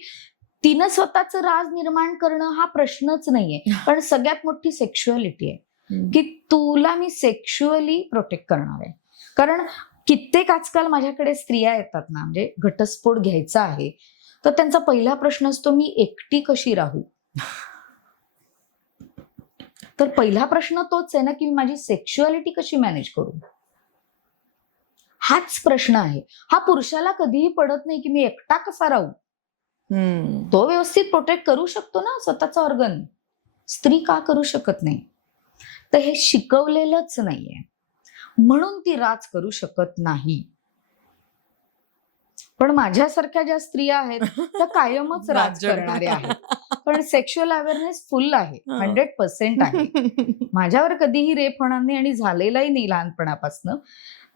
तिनं स्वतःचं राज निर्माण करणं हा प्रश्नच नाहीये, पण सगळ्यात मोठी सेक्शुअलिटी आहे की तुला मी सेक्शुअली प्रोटेक्ट करणार आहे. कारण कित्येक आजकाल माझ्याकडे स्त्रिया येतात ना, म्हणजे घटस्फोट घ्यायचा आहे, तर त्यांचा पहिला प्रश्न असतो, मी एकटी कशी राहू. तर पहिला प्रश्न तोच आहे ना की माझी सेक्शुअलिटी कशी मॅनेज करू. हाच प्रश्न आहे. हा पुरुषाला कधीही पडत नाही की मी एकटा कसा राहू. तो व्यवस्थित प्रोटेक्ट करू शकतो ना स्वतःचा ऑर्गन, स्त्री का करू शकत नाही. तर हे शिकवलेलंच नाहीये, म्हणून ती राज करू शकत नाही. पण माझ्यासारख्या ज्या स्त्रिया आहेत त्या कायमच राज करणाऱ्या आहेत. पण सेक्शुअल अवेअरनेस फुल आहे, 100% आहे. माझ्यावर कधीही रेप होणार नाही आणि झालेलाही नाही लहानपणापासून,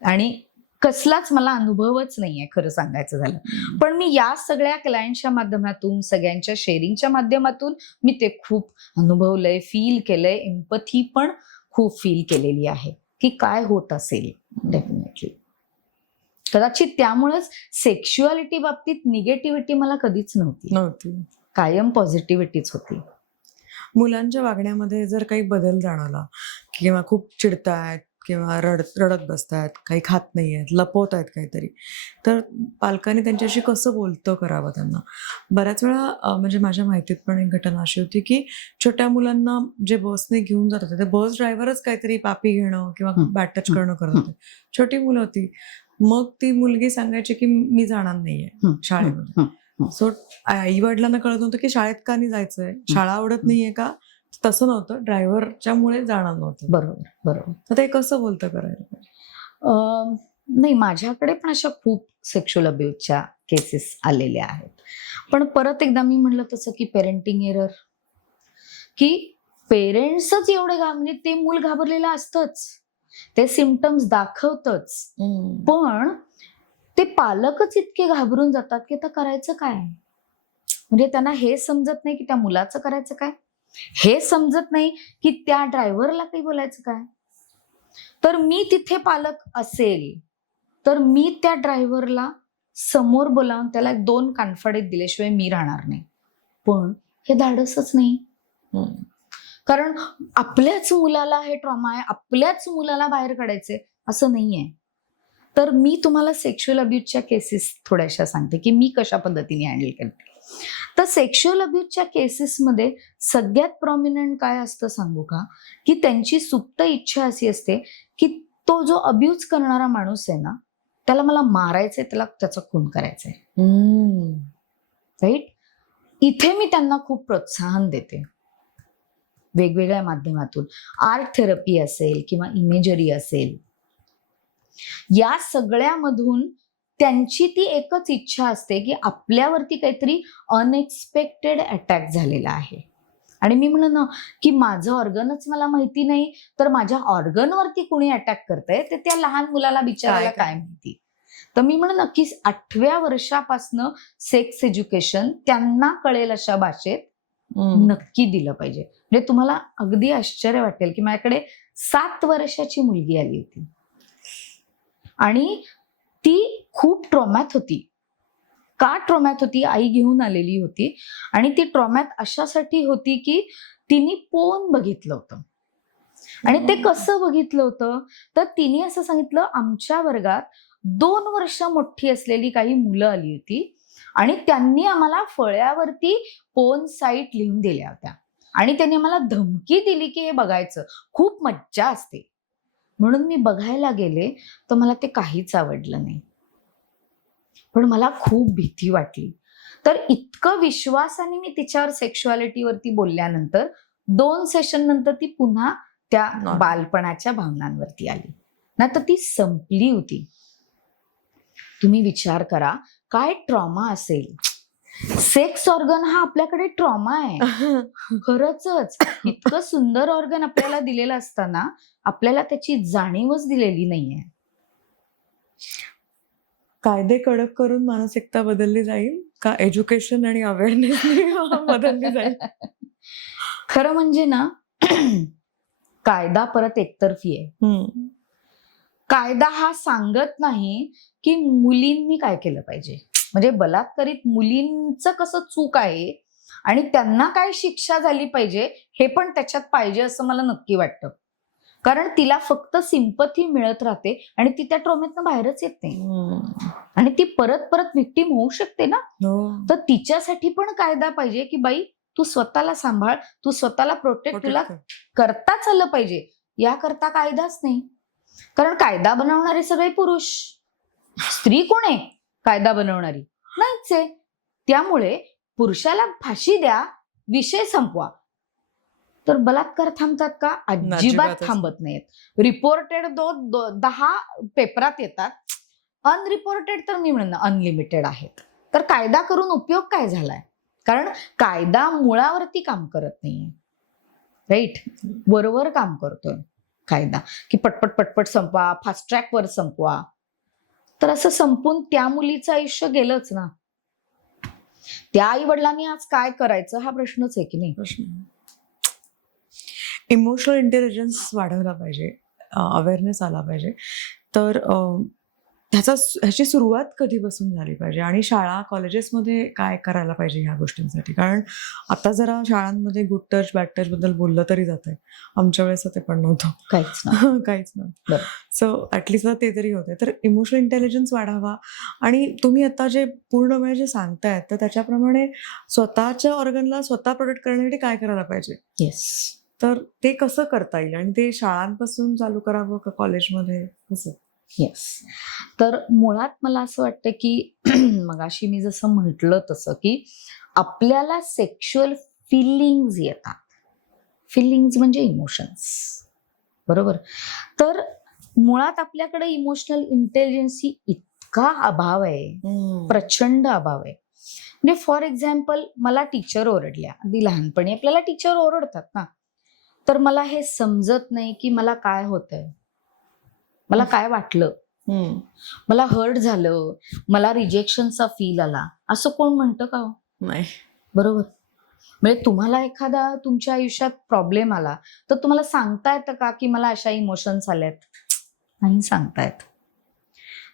आणि कसलाच मला अनुभवच नाहीये खरं सांगायचं झालं. पण मी या सगळ्या क्लायंटच्या माध्यमातून, सगळ्यांच्या शेअरिंगच्या माध्यमातून मी ते खूप अनुभवलंय, फील केलंय. एम्पथी पण खूप फील केलेली आहे की काय होत असेल. डेफिनेटली कदाचित त्यामुळेच सेक्शुअलिटी बाबतीत निगेटिव्हिटी मला कधीच नव्हती. कायम पॉझिटिव्हिटीच होती. मुलांच्या वागण्यामध्ये जर काही बदल जाणवला किंवा खूप चिडतायत किंवा रडत बसतायत, काही खात नाहीयेत, लपवत आहेत काहीतरी, तर पालकांनी त्यांच्याशी कसं बोलतं करावं त्यांना. बऱ्याच वेळा म्हणजे माझ्या माहितीत पण एक घटना अशी होती की छोट्या मुलांना जे बसने घेऊन जात होते, ते बस ड्रायव्हरच काहीतरी पापी घेणं किंवा बॅट टच करणं करत होते. छोटी मुलं होती. मग ती मुलगी सांगायची की मी जाणार नाहीये शाळेमध्ये. सो आई वडिलांना कळत नव्हतं की शाळेत का नाही जायचंय, शाळा आवडत नाहीये का. तसं नव्हतं, ड्रायव्हरच्या मुळे जाणार नव्हतं. बरोबर. तर ते कसं बोलतं करायला? नाही, माझ्याकडे पण अशा खूप सेक्शुअल अब्यूजच्या केसेस आलेल्या आहेत. पण परत एकदा मी म्हणलं तसं की पेरेंटिंग एरर, की पेरेंट्सच एवढे म्हणजे ते मूल घाबरलेलं असतंच, ते सिम्पटम्स दाखवतच, पण ते पालकच इतके घाबरून जातात की आता करायचं काय. म्हणजे त्यांना हे समजत नाही की त्या मुलाचं करायचं काय, हे समजत नाही की त्या ड्रायव्हरला काही बोलायचं काय. तर मी तिथे पालक असेल तर मी त्या ड्रायव्हरला समोर बोलावून त्याला 2 कानफडे दिल्याशिवाय मी राहणार नाही. पण हे धाडसच नाही. कारण आपल्याच मुलाला हे ट्रॉमा आहे, आपल्याच मुलाला बाहेर काढायचंय असं नाहीये. तर मी तुम्हाला सेक्शुअल अब्यूजच्या केसेस थोड्याशा सांगते की मी कशा पद्धतीने हँडल करते. तर सेक्शुअल अब्यूजच्या केसेसमध्ये सगळ्यात प्रॉमिनंट काय असतं सांगू का, की त्यांची सुप्त इच्छा अशी असते की तो जो अब्यूज करणारा माणूस आहे ना, त्याला मला मारायचंय, त्याला त्याचा खून करायचंय. राईट. इथे मी त्यांना खूप प्रोत्साहन देते वेगवेगळ्या माध्यमातून. आर्ट थेरपी असेल किंवा इमेजरी असेल, या सगळ्यामधून त्यांची ती एकच इच्छा असते की आपल्यावरती काहीतरी अनएक्सपेक्टेड अटॅक झालेला आहे. आणि मी म्हणलं ना की माझं ऑर्गनच मला माहिती नाही, तर माझ्या ऑर्गनवरती कुणी अटॅक करतंय ते त्या लहान मुलाला बिचारायला काय माहिती. तर मी म्हणलं नक्की 8व्या वर्षापासनं सेक्स एज्युकेशन त्यांना कळेल अशा भाषेत नक्की दिलं पाहिजे. म्हणजे तुम्हाला अगदी आश्चर्य वाटेल की माझ्याकडे 7 वर्षाची मुलगी आली होती आणि ती खूप ट्रॉमॅत होती. का ट्रॉमॅत होती? आई घेऊन आलेली होती आणि ती ट्रॉमॅत अशासाठी होती की तिने पोन बघितलं होतं. आणि ते कसं बघितलं होतं, तर तिने असं सांगितलं, आमच्या वर्गात 2 वर्ष मोठी असलेली काही मुलं आली होती आणि त्यांनी आम्हाला फळ्यावरती पोन साईट लिहून दिल्या होत्या आणि त्यांनी आम्हाला धमकी दिली की हे बघायचं, खूप मज्जा असते. म्हणून मी बघायला गेले तर मला ते काहीच आवडलं नाही, पण मला खूप भीती वाटली. तर इतकं विश्वासाने मी तिच्यावर सेक्शुअलिटीवरती बोलल्यानंतर 2 सेशन नंतर ती पुन्हा त्या बालपणाच्या भावनांवरती आली, नाही तर ती संपली होती. तुम्ही विचार करा काय ट्रॉमा असेल. सेक्स ऑर्गन हा आपल्याकडे ट्रॉमा आहे. खरंच इतकं सुंदर ऑर्गन आपल्याला दिलेलं असताना आपल्याला त्याची जाणीवच दिलेली नाहीये. कायदे कडक करून मानसिकता बदलली जाईल का एज्युकेशन आणि अवेअरनेस बदलली जाईल? खरं म्हणजे ना कायदा परत एकतर्फी आहे. कायदा हा सांगत नाही की मुलींनी काय केलं पाहिजे. म्हणजे बलात्कारित मुलींचं कसं चूक आहे आणि त्यांना काय शिक्षा झाली पाहिजे हे पण त्याच्यात पाहिजे असं मला नक्की वाटतं. कारण तिला फक्त सिंपथी मिळत राहते आणि ती त्या ट्रॉमेतनं बाहेरच येत नाही आणि ती परत परत व्हिक्टीम होऊ शकते ना. तर तिच्यासाठी पण कायदा पाहिजे की बाई तू स्वतःला सांभाळ, तू स्वतःला प्रोटेक्ट तुला करताच आलं पाहिजे. याकरता कायदाच नाही. कारण कायदा बनवणारे सगळे पुरुष, स्त्री कोण आहे कायदा बनवणारी? नाहीच आहे. त्यामुळे पुरुषाला फाशी द्या, विषय संपवा. तर बलात्कार थांबतात का? अजिबात थांबत नाहीत. रिपोर्टेड 10 पेपरात येतात, अनरिपोर्टेड तर मी म्हणणं अनलिमिटेड आहेत. तर कायदा करून उपयोग काय झालाय? कारण कायदा मुळावरती काम करत नाहीये. राईट. वरवर काम करतोय कायदा की पटपट पटपट संपवा, फास्ट ट्रॅक वर संपवा. तर असं संपून त्या मुलीचं आयुष्य गेलंच ना. त्या आई वडिलांनी आज काय करायचं हा प्रश्नच आहे की नाही. प्रश्न. इमोशनल इंटेलिजन्स वाढवला पाहिजे, अवेअरनेस आला पाहिजे. तर ह्याची सुरुवात कधीपासून झाली पाहिजे आणि शाळा कॉलेजेसमध्ये काय करायला पाहिजे ह्या गोष्टींसाठी? कारण आता जरा शाळांमध्ये गुड टच बॅड टच बद्दल बोललं तरी जात आहे. आमच्या वेळेस ते पण नव्हतं, काहीच नव्हतं. सो ऍटलिस्ट ते तरी होते. तर इमोशनल इंटेलिजन्स वाढावा. आणि तुम्ही आता जे पूर्ण वेळ जे सांगतायत तर त्याच्याप्रमाणे स्वतःच्या ऑर्गनला स्वतः प्रोटेक्ट करण्यासाठी काय करायला पाहिजे? येस. तर ते कसं करता येईल आणि ते शाळांपासून चालू करावं का कॉलेजमध्ये कसं? येस. तर मुळात मला असं वाटतं की मगाशी मी जसं म्हटलं तसं की आपल्याला सेक्शुअल फिलिंग्ज येतात. फिलिंग्ज म्हणजे इमोशन्स, बरोबर. तर मुळात आपल्याकडे इमोशनल इंटेलिजन्स ही इतका अभाव आहे, प्रचंड अभाव आहे. म्हणजे फॉर एक्झाम्पल मला टीचर ओरडल्या. अगदी लहानपणी आपल्याला टीचर ओरडतात ना, तर मला हे समजत नाही की मला काय होतंय, मला काय वाटलं, मला हर्ट झालं, मला रिजेक्शनचा फील आला, असं कोण म्हणतं का हो? नाही. बरोबर. म्हणजे तुम्हाला एखादा तुमच्या आयुष्यात प्रॉब्लेम आला तर तुम्हाला सांगता येतं का की मला अशा इमोशन्स आल्यात? नाही सांगता येत.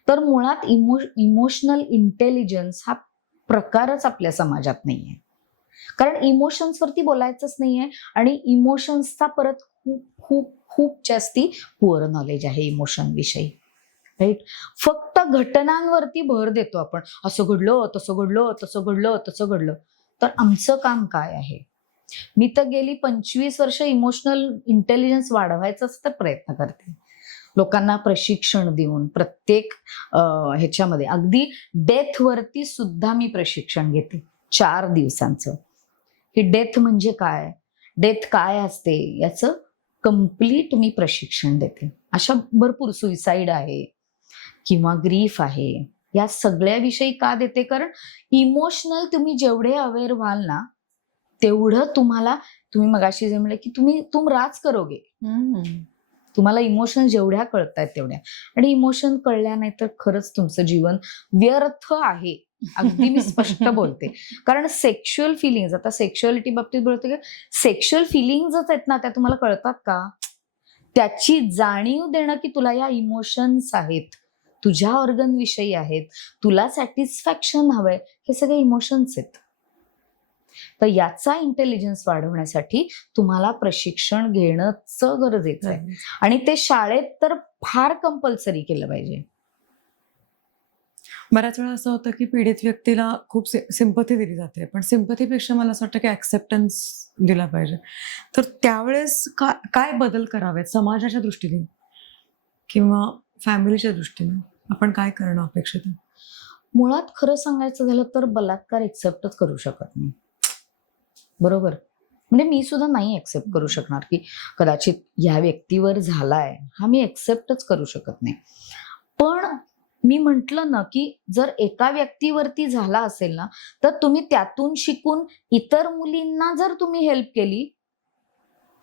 तर मुळात इमोशनल इंटेलिजन्स हा प्रकारच आपल्या समाजात नाहीये. कारण इमोशन्सवरती बोलायचंच नाहीये आणि इमोशन्सचा परत खूप खूप खूप जास्ती पुअर नॉलेज आहे इमोशन विषयी. राईट. फक्त घटनांवरती भर देतो आपण, असं घडलं, तसं घडलं, तसं घडलं, तसं घडलं. तर आमचं काम काय आहे? मी तर गेली 25 वर्ष इमोशनल इंटेलिजन्स वाढवायचाच तर प्रयत्न करते, लोकांना प्रशिक्षण देऊन प्रत्येक ह्याच्यामध्ये, अगदी डेथ वरती सुद्धा मी प्रशिक्षण घेते 4 दिवसांचं, की डेथ म्हणजे काय, डेथ काय असते याचं कम्प्लीट मी प्रशिक्षण देते. अशा भरपूर सुइसाईड आहे किंवा ग्रीफ आहे, या सगळ्याविषयी का देते? कारण इमोशनल तुम्ही जेवढे अवेअर व्हाल ना तेवढं तुम्हाला, तुम्ही मगाशी जे म्हणले की तुम राज करोगे, तुम्हाला इमोशन जेवढ्या कळतायत तेवढ्या. आणि इमोशन कळल्या नाही तर खरंच तुमचं जीवन व्यर्थ आहे, अगदी मी स्पष्ट बोलते. कारण सेक्शुअल फिलिंग्स, आता सेक्शुअलिटी बाबतीत बोलते की सेक्शुअल फिलिंग्सच आहेत ना, त्या तुम्हाला कळतात का? त्याची जाणीव देणं की तुला या इमोशन्स आहेत, तुझ्या ऑर्गन विषयी आहेत, तुला सॅटिस्फॅक्शन हवंय, हे सगळे इमोशन्स आहेत. तर याचा इंटेलिजन्स वाढवण्यासाठी तुम्हाला प्रशिक्षण घेणंच गरजेचं आहे. आणि ते शाळेत तर फार कंपल्सरी केलं पाहिजे. बऱ्याच वेळा असं होतं की पीडित व्यक्तीला खूप सिंपथी दिली जाते, पण सिंपथीपेक्षा मला असं वाटतं की ऍक्सेप्टन्स दिला पाहिजे. तर त्यावेळेस काय बदल करावेत समाजाच्या दृष्टीने किंवा फॅमिलीच्या दृष्टीने? आपण काय करणं अपेक्षित आहे? मुळात खरं सांगायचं झालं तर बलात्कार एक्सेप्टच करू शकत नाही. बरोबर. म्हणजे मी सुद्धा नाही एक्सेप्ट करू शकणार की कदाचित या व्यक्तीवर झालाय, हा मी एक्सेप्टच करू शकत नाही. पण मी म्हंटल ना की जर एका व्यक्तीवरती झाला असेल ना, तर तुम्ही त्यातून शिकून इतर मुलींना जर तुम्ही हेल्प केली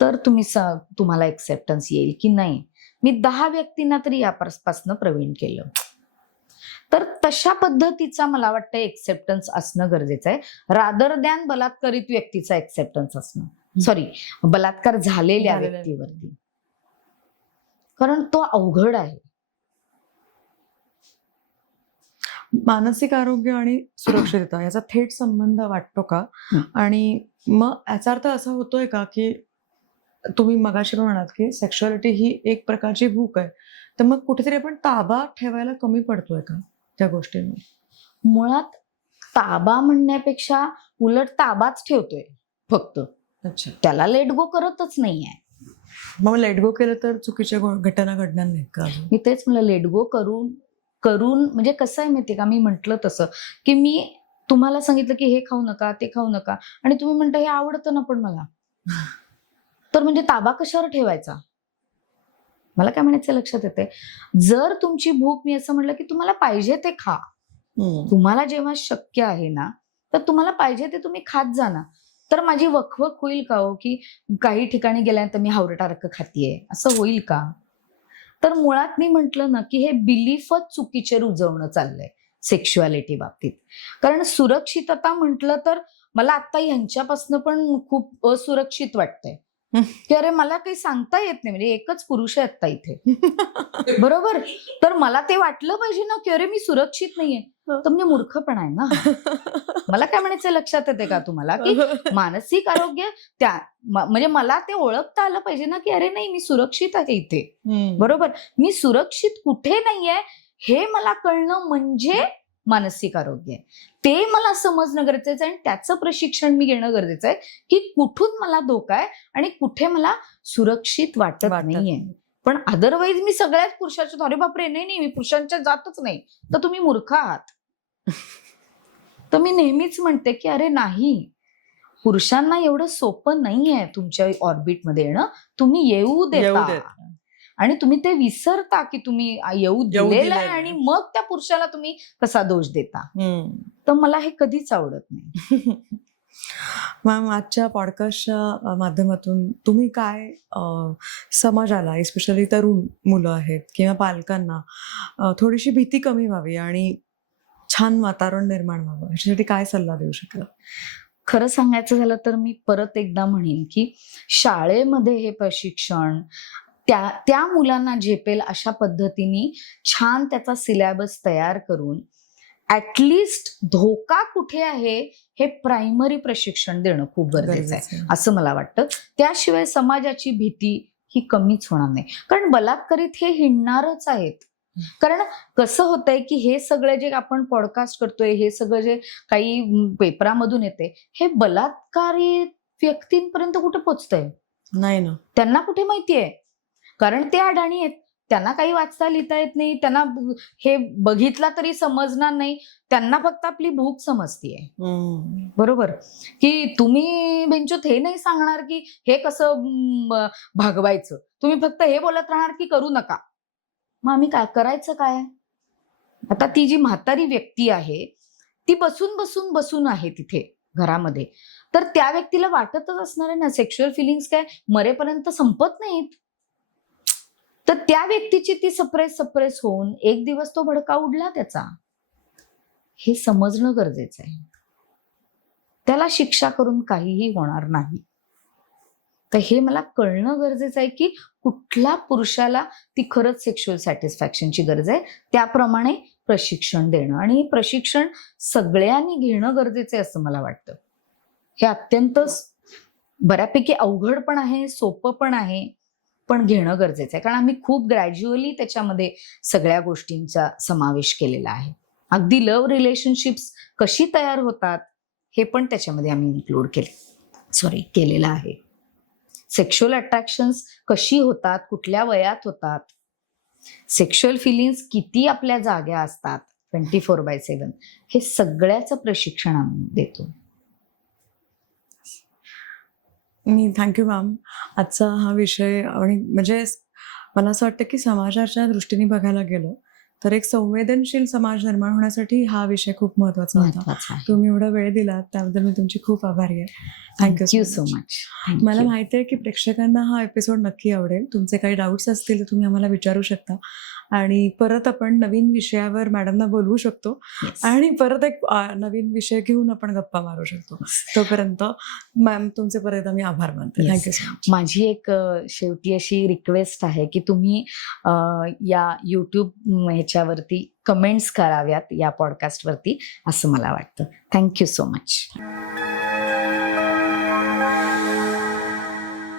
तर तुम्हाला एक्सेप्टन्स येईल की नाही, मी 10 व्यक्तींना तरी यापासून प्रवीण केलं. तर तशा पद्धतीचा मला वाटतं एक्सेप्टन्स असणं गरजेचं आहे, रादर दॅन बलात्कारित व्यक्तीचा एक्सेप्टन्स असणं, सॉरी बलात्कार झालेल्या व्यक्तीवरती. कारण तो अवघड आहे. मानसिक आरोग्य आणि सुरक्षितता याचा थेट संबंध वाटतो का? आणि मग याचा अर्थ असा होतोय का की तुम्ही मगाशी पण म्हणालात की सेक्शुअलिटी ही एक प्रकारची भूक आहे, तर मग कुठेतरी आपण ताबा ठेवायला कमी पडतोय का त्या गोष्टींवर? मुळात ताबा म्हणण्यापेक्षा उलट ताबाच ठेवतोय फक्त. अच्छा. त्याला लेट गो करतच नाहीये. मग लेट गो केलं तर चुकीच्या घटना घडणार नाहीत का? मी तेच म्हणलं, लेट गो करून म्हणजे कसं आहे माहितीये का, मी म्हंटल तसं की मी तुम्हाला सांगितलं की हे खाऊ नका, ते खाऊ नका, आणि तुम्ही म्हणता हे आवडतं ना पण मला, तर म्हणजे ताबा कशावर ठेवायचा? मला काय म्हणायचं लक्षात येते, जर तुमची भूक, मी असं म्हटलं की तुम्हाला पाहिजे ते खा, तुम्हाला जेव्हा शक्य आहे ना तर तुम्हाला पाहिजे ते तुम्ही खात जा ना. तर माझी वखवक होईल का हो की काही ठिकाणी गेल्यानंतर मी हावरटारक खातीये, असं होईल का? तर मुळात मी म्हंटल ना की हे बिलीफच चुकीचे रुजवणं चाललंय सेक्शुअलिटी बाबतीत. कारण सुरक्षितता म्हटलं तर मला आता ह्यांच्यापासून पण खूप असुरक्षित वाटतंय की अरे मला काही सांगता येत नाही, म्हणजे एकच पुरुष आहे आता इथे, बरोबर. तर मला ते वाटलं पाहिजे ना की अरे मी सुरक्षित नाहीये, तर म्हणजे मूर्खपणा आहे ना. मला काय म्हणायचं लक्षात येते का तुम्हाला, की मानसिक आरोग्य म्हणजे मला ते ओळखता आलं पाहिजे ना की अरे नाही, मी सुरक्षित आहे इथे, बरोबर. मी सुरक्षित कुठे नाहीये हे मला कळणं म्हणजे मानसिक आरोग्य आहे. ते मला समजणं गरजेचं आहे आणि त्याचं प्रशिक्षण मी घेणं गरजेचं आहे की कुठून मला धोका आहे आणि कुठे मला सुरक्षित वाटत नाहीये. पण अदरवाईज मी सगळ्याच पुरुषाच्या, अरे बापरे नाही मी पुरुषांच्या जातच नाही, तर तुम्ही मूर्ख आहात. तर मी नेहमीच म्हणते की अरे नाही, पुरुषांना एवढं सोपं नाहीये तुमच्या ऑर्बिटमध्ये येणं, तुम्ही येऊ देता आणि तुम्ही ते विसरता की तुम्ही येऊ दिलेलं आहे आणि मग त्या पुरुषाला तुम्ही कसा दोष देता. तर मला हे कधीच आवडत नाही. मॅम, आजच्या पॉडकास्टच्या माध्यमातून तुम्ही काय समाजाला, एस्पेशली तरुण मुलं आहेत किंवा पालकांना थोडीशी भीती कमी व्हावी आणि छान वातावरण निर्माण व्हावं याच्यासाठी काय सल्ला देऊ शकाल? खरं सांगायचं झालं तर मी परत एकदा म्हणेन की शाळेमध्ये हे प्रशिक्षण त्या मुलांना झेपेल अशा पद्धतीने छान त्याचा सिलेबस तयार करून ऍटलिस्ट धोका कुठे आहे हे प्रायमरी प्रशिक्षण देणं खूप गरजेचं आहे असं मला वाटतं. त्याशिवाय समाजाची भीती ही कमीच होणार नाही, कारण बलात्कारित हे हिंडणारच आहेत. कारण कसं होतंय की हे सगळं जे आपण पॉडकास्ट करतोय, हे सगळं जे काही पेपरामधून येते, हे बलात्कारित व्यक्तींपर्यंत कुठे पोचतंय? नाही ना. त्यांना कुठे माहितीये? कारण ते अडाणी आहेत, त्यांना काही वाचता लिहिता येत नाही, त्यांना हे बघितला तरी समजणार नाही, त्यांना फक्त आपली भूक समजतीये. बरोबर की तुम्ही बेंचोत हे नाही सांगणार की हे कसं भागवायचं, तुम्ही फक्त हे बोलत राहणार की करू नका. मग आम्ही काय करायचं काय? आता ती जी म्हातारी व्यक्ती आहे ती बसून आहे तिथे घरामध्ये, तर त्या व्यक्तीला वाटतच असणार आहे ना सेक्शुअल फिलिंग्स काय मरेपर्यंत संपत नाहीत. तर त्या व्यक्तीची ती सप्रेस होऊन एक दिवस तो भडका उडला त्याचा, हे समजणं गरजेचं आहे. त्याला शिक्षा करून काहीही होणार नाही. तर हे मला कळणं गरजेचं आहे की कुठल्या पुरुषाला ती खरंच सेक्शुअल सॅटिस्फॅक्शनची गरज आहे, त्याप्रमाणे प्रशिक्षण देणं आणि प्रशिक्षण सगळ्यांनी घेणं गरजेचं आहे असं मला वाटतं. हे अत्यंत बऱ्यापैकी अवघड पण आहे, सोपं पण आहे, पण घेणं गरजेचं आहे. कारण आम्ही खूप ग्रॅज्युअली त्याच्यामध्ये सगळ्या गोष्टींचा समावेश केलेला आहे. अगदी लव्ह रिलेशनशिप्स कशी तयार होतात हे पण त्याच्यामध्ये आम्ही केलेलं आहे. सेक्शुअल अट्रॅक्शन्स कशी होतात, कुठल्या वयात होतात, सेक्शुअल फिलिंग्स किती आपल्या जाग्या असतात 24/7, हे सगळ्याचं प्रशिक्षण आम्ही देतो. Thank you ma'am. आजचा हा विषय आणि म्हणजे मला असं वाटतं की समाजाच्या दृष्टीने बघायला गेलं तर एक संवेदनशील समाज निर्माण होण्यासाठी हा विषय खूप महत्वाचा होता. तुम्ही एवढा वेळ दिलात त्याबद्दल मी तुमची खूप आभारी आहे. Thank you so much. मला माहिती आहे की प्रेक्षकांना हा एपिसोड नक्की आवडेल. तुमचे काही डाऊट्स असतील तर तुम्ही आम्हाला विचारू शकता आणि परत आपण नवीन विषयावर मॅडमना बोलवू शकतो आणि परत एक नवीन विषय घेऊन आपण गप्पा मारू शकतो. तोपर्यंत मॅम तुमचे परत आम्ही आभार मानते. Thank you so much. माझी एक शेवटी अशी रिक्वेस्ट आहे की तुम्ही या YouTube ह्याच्यावरती कमेंट्स कराव्यात या पॉडकास्टवरती असं मला वाटतं. Thank you so much.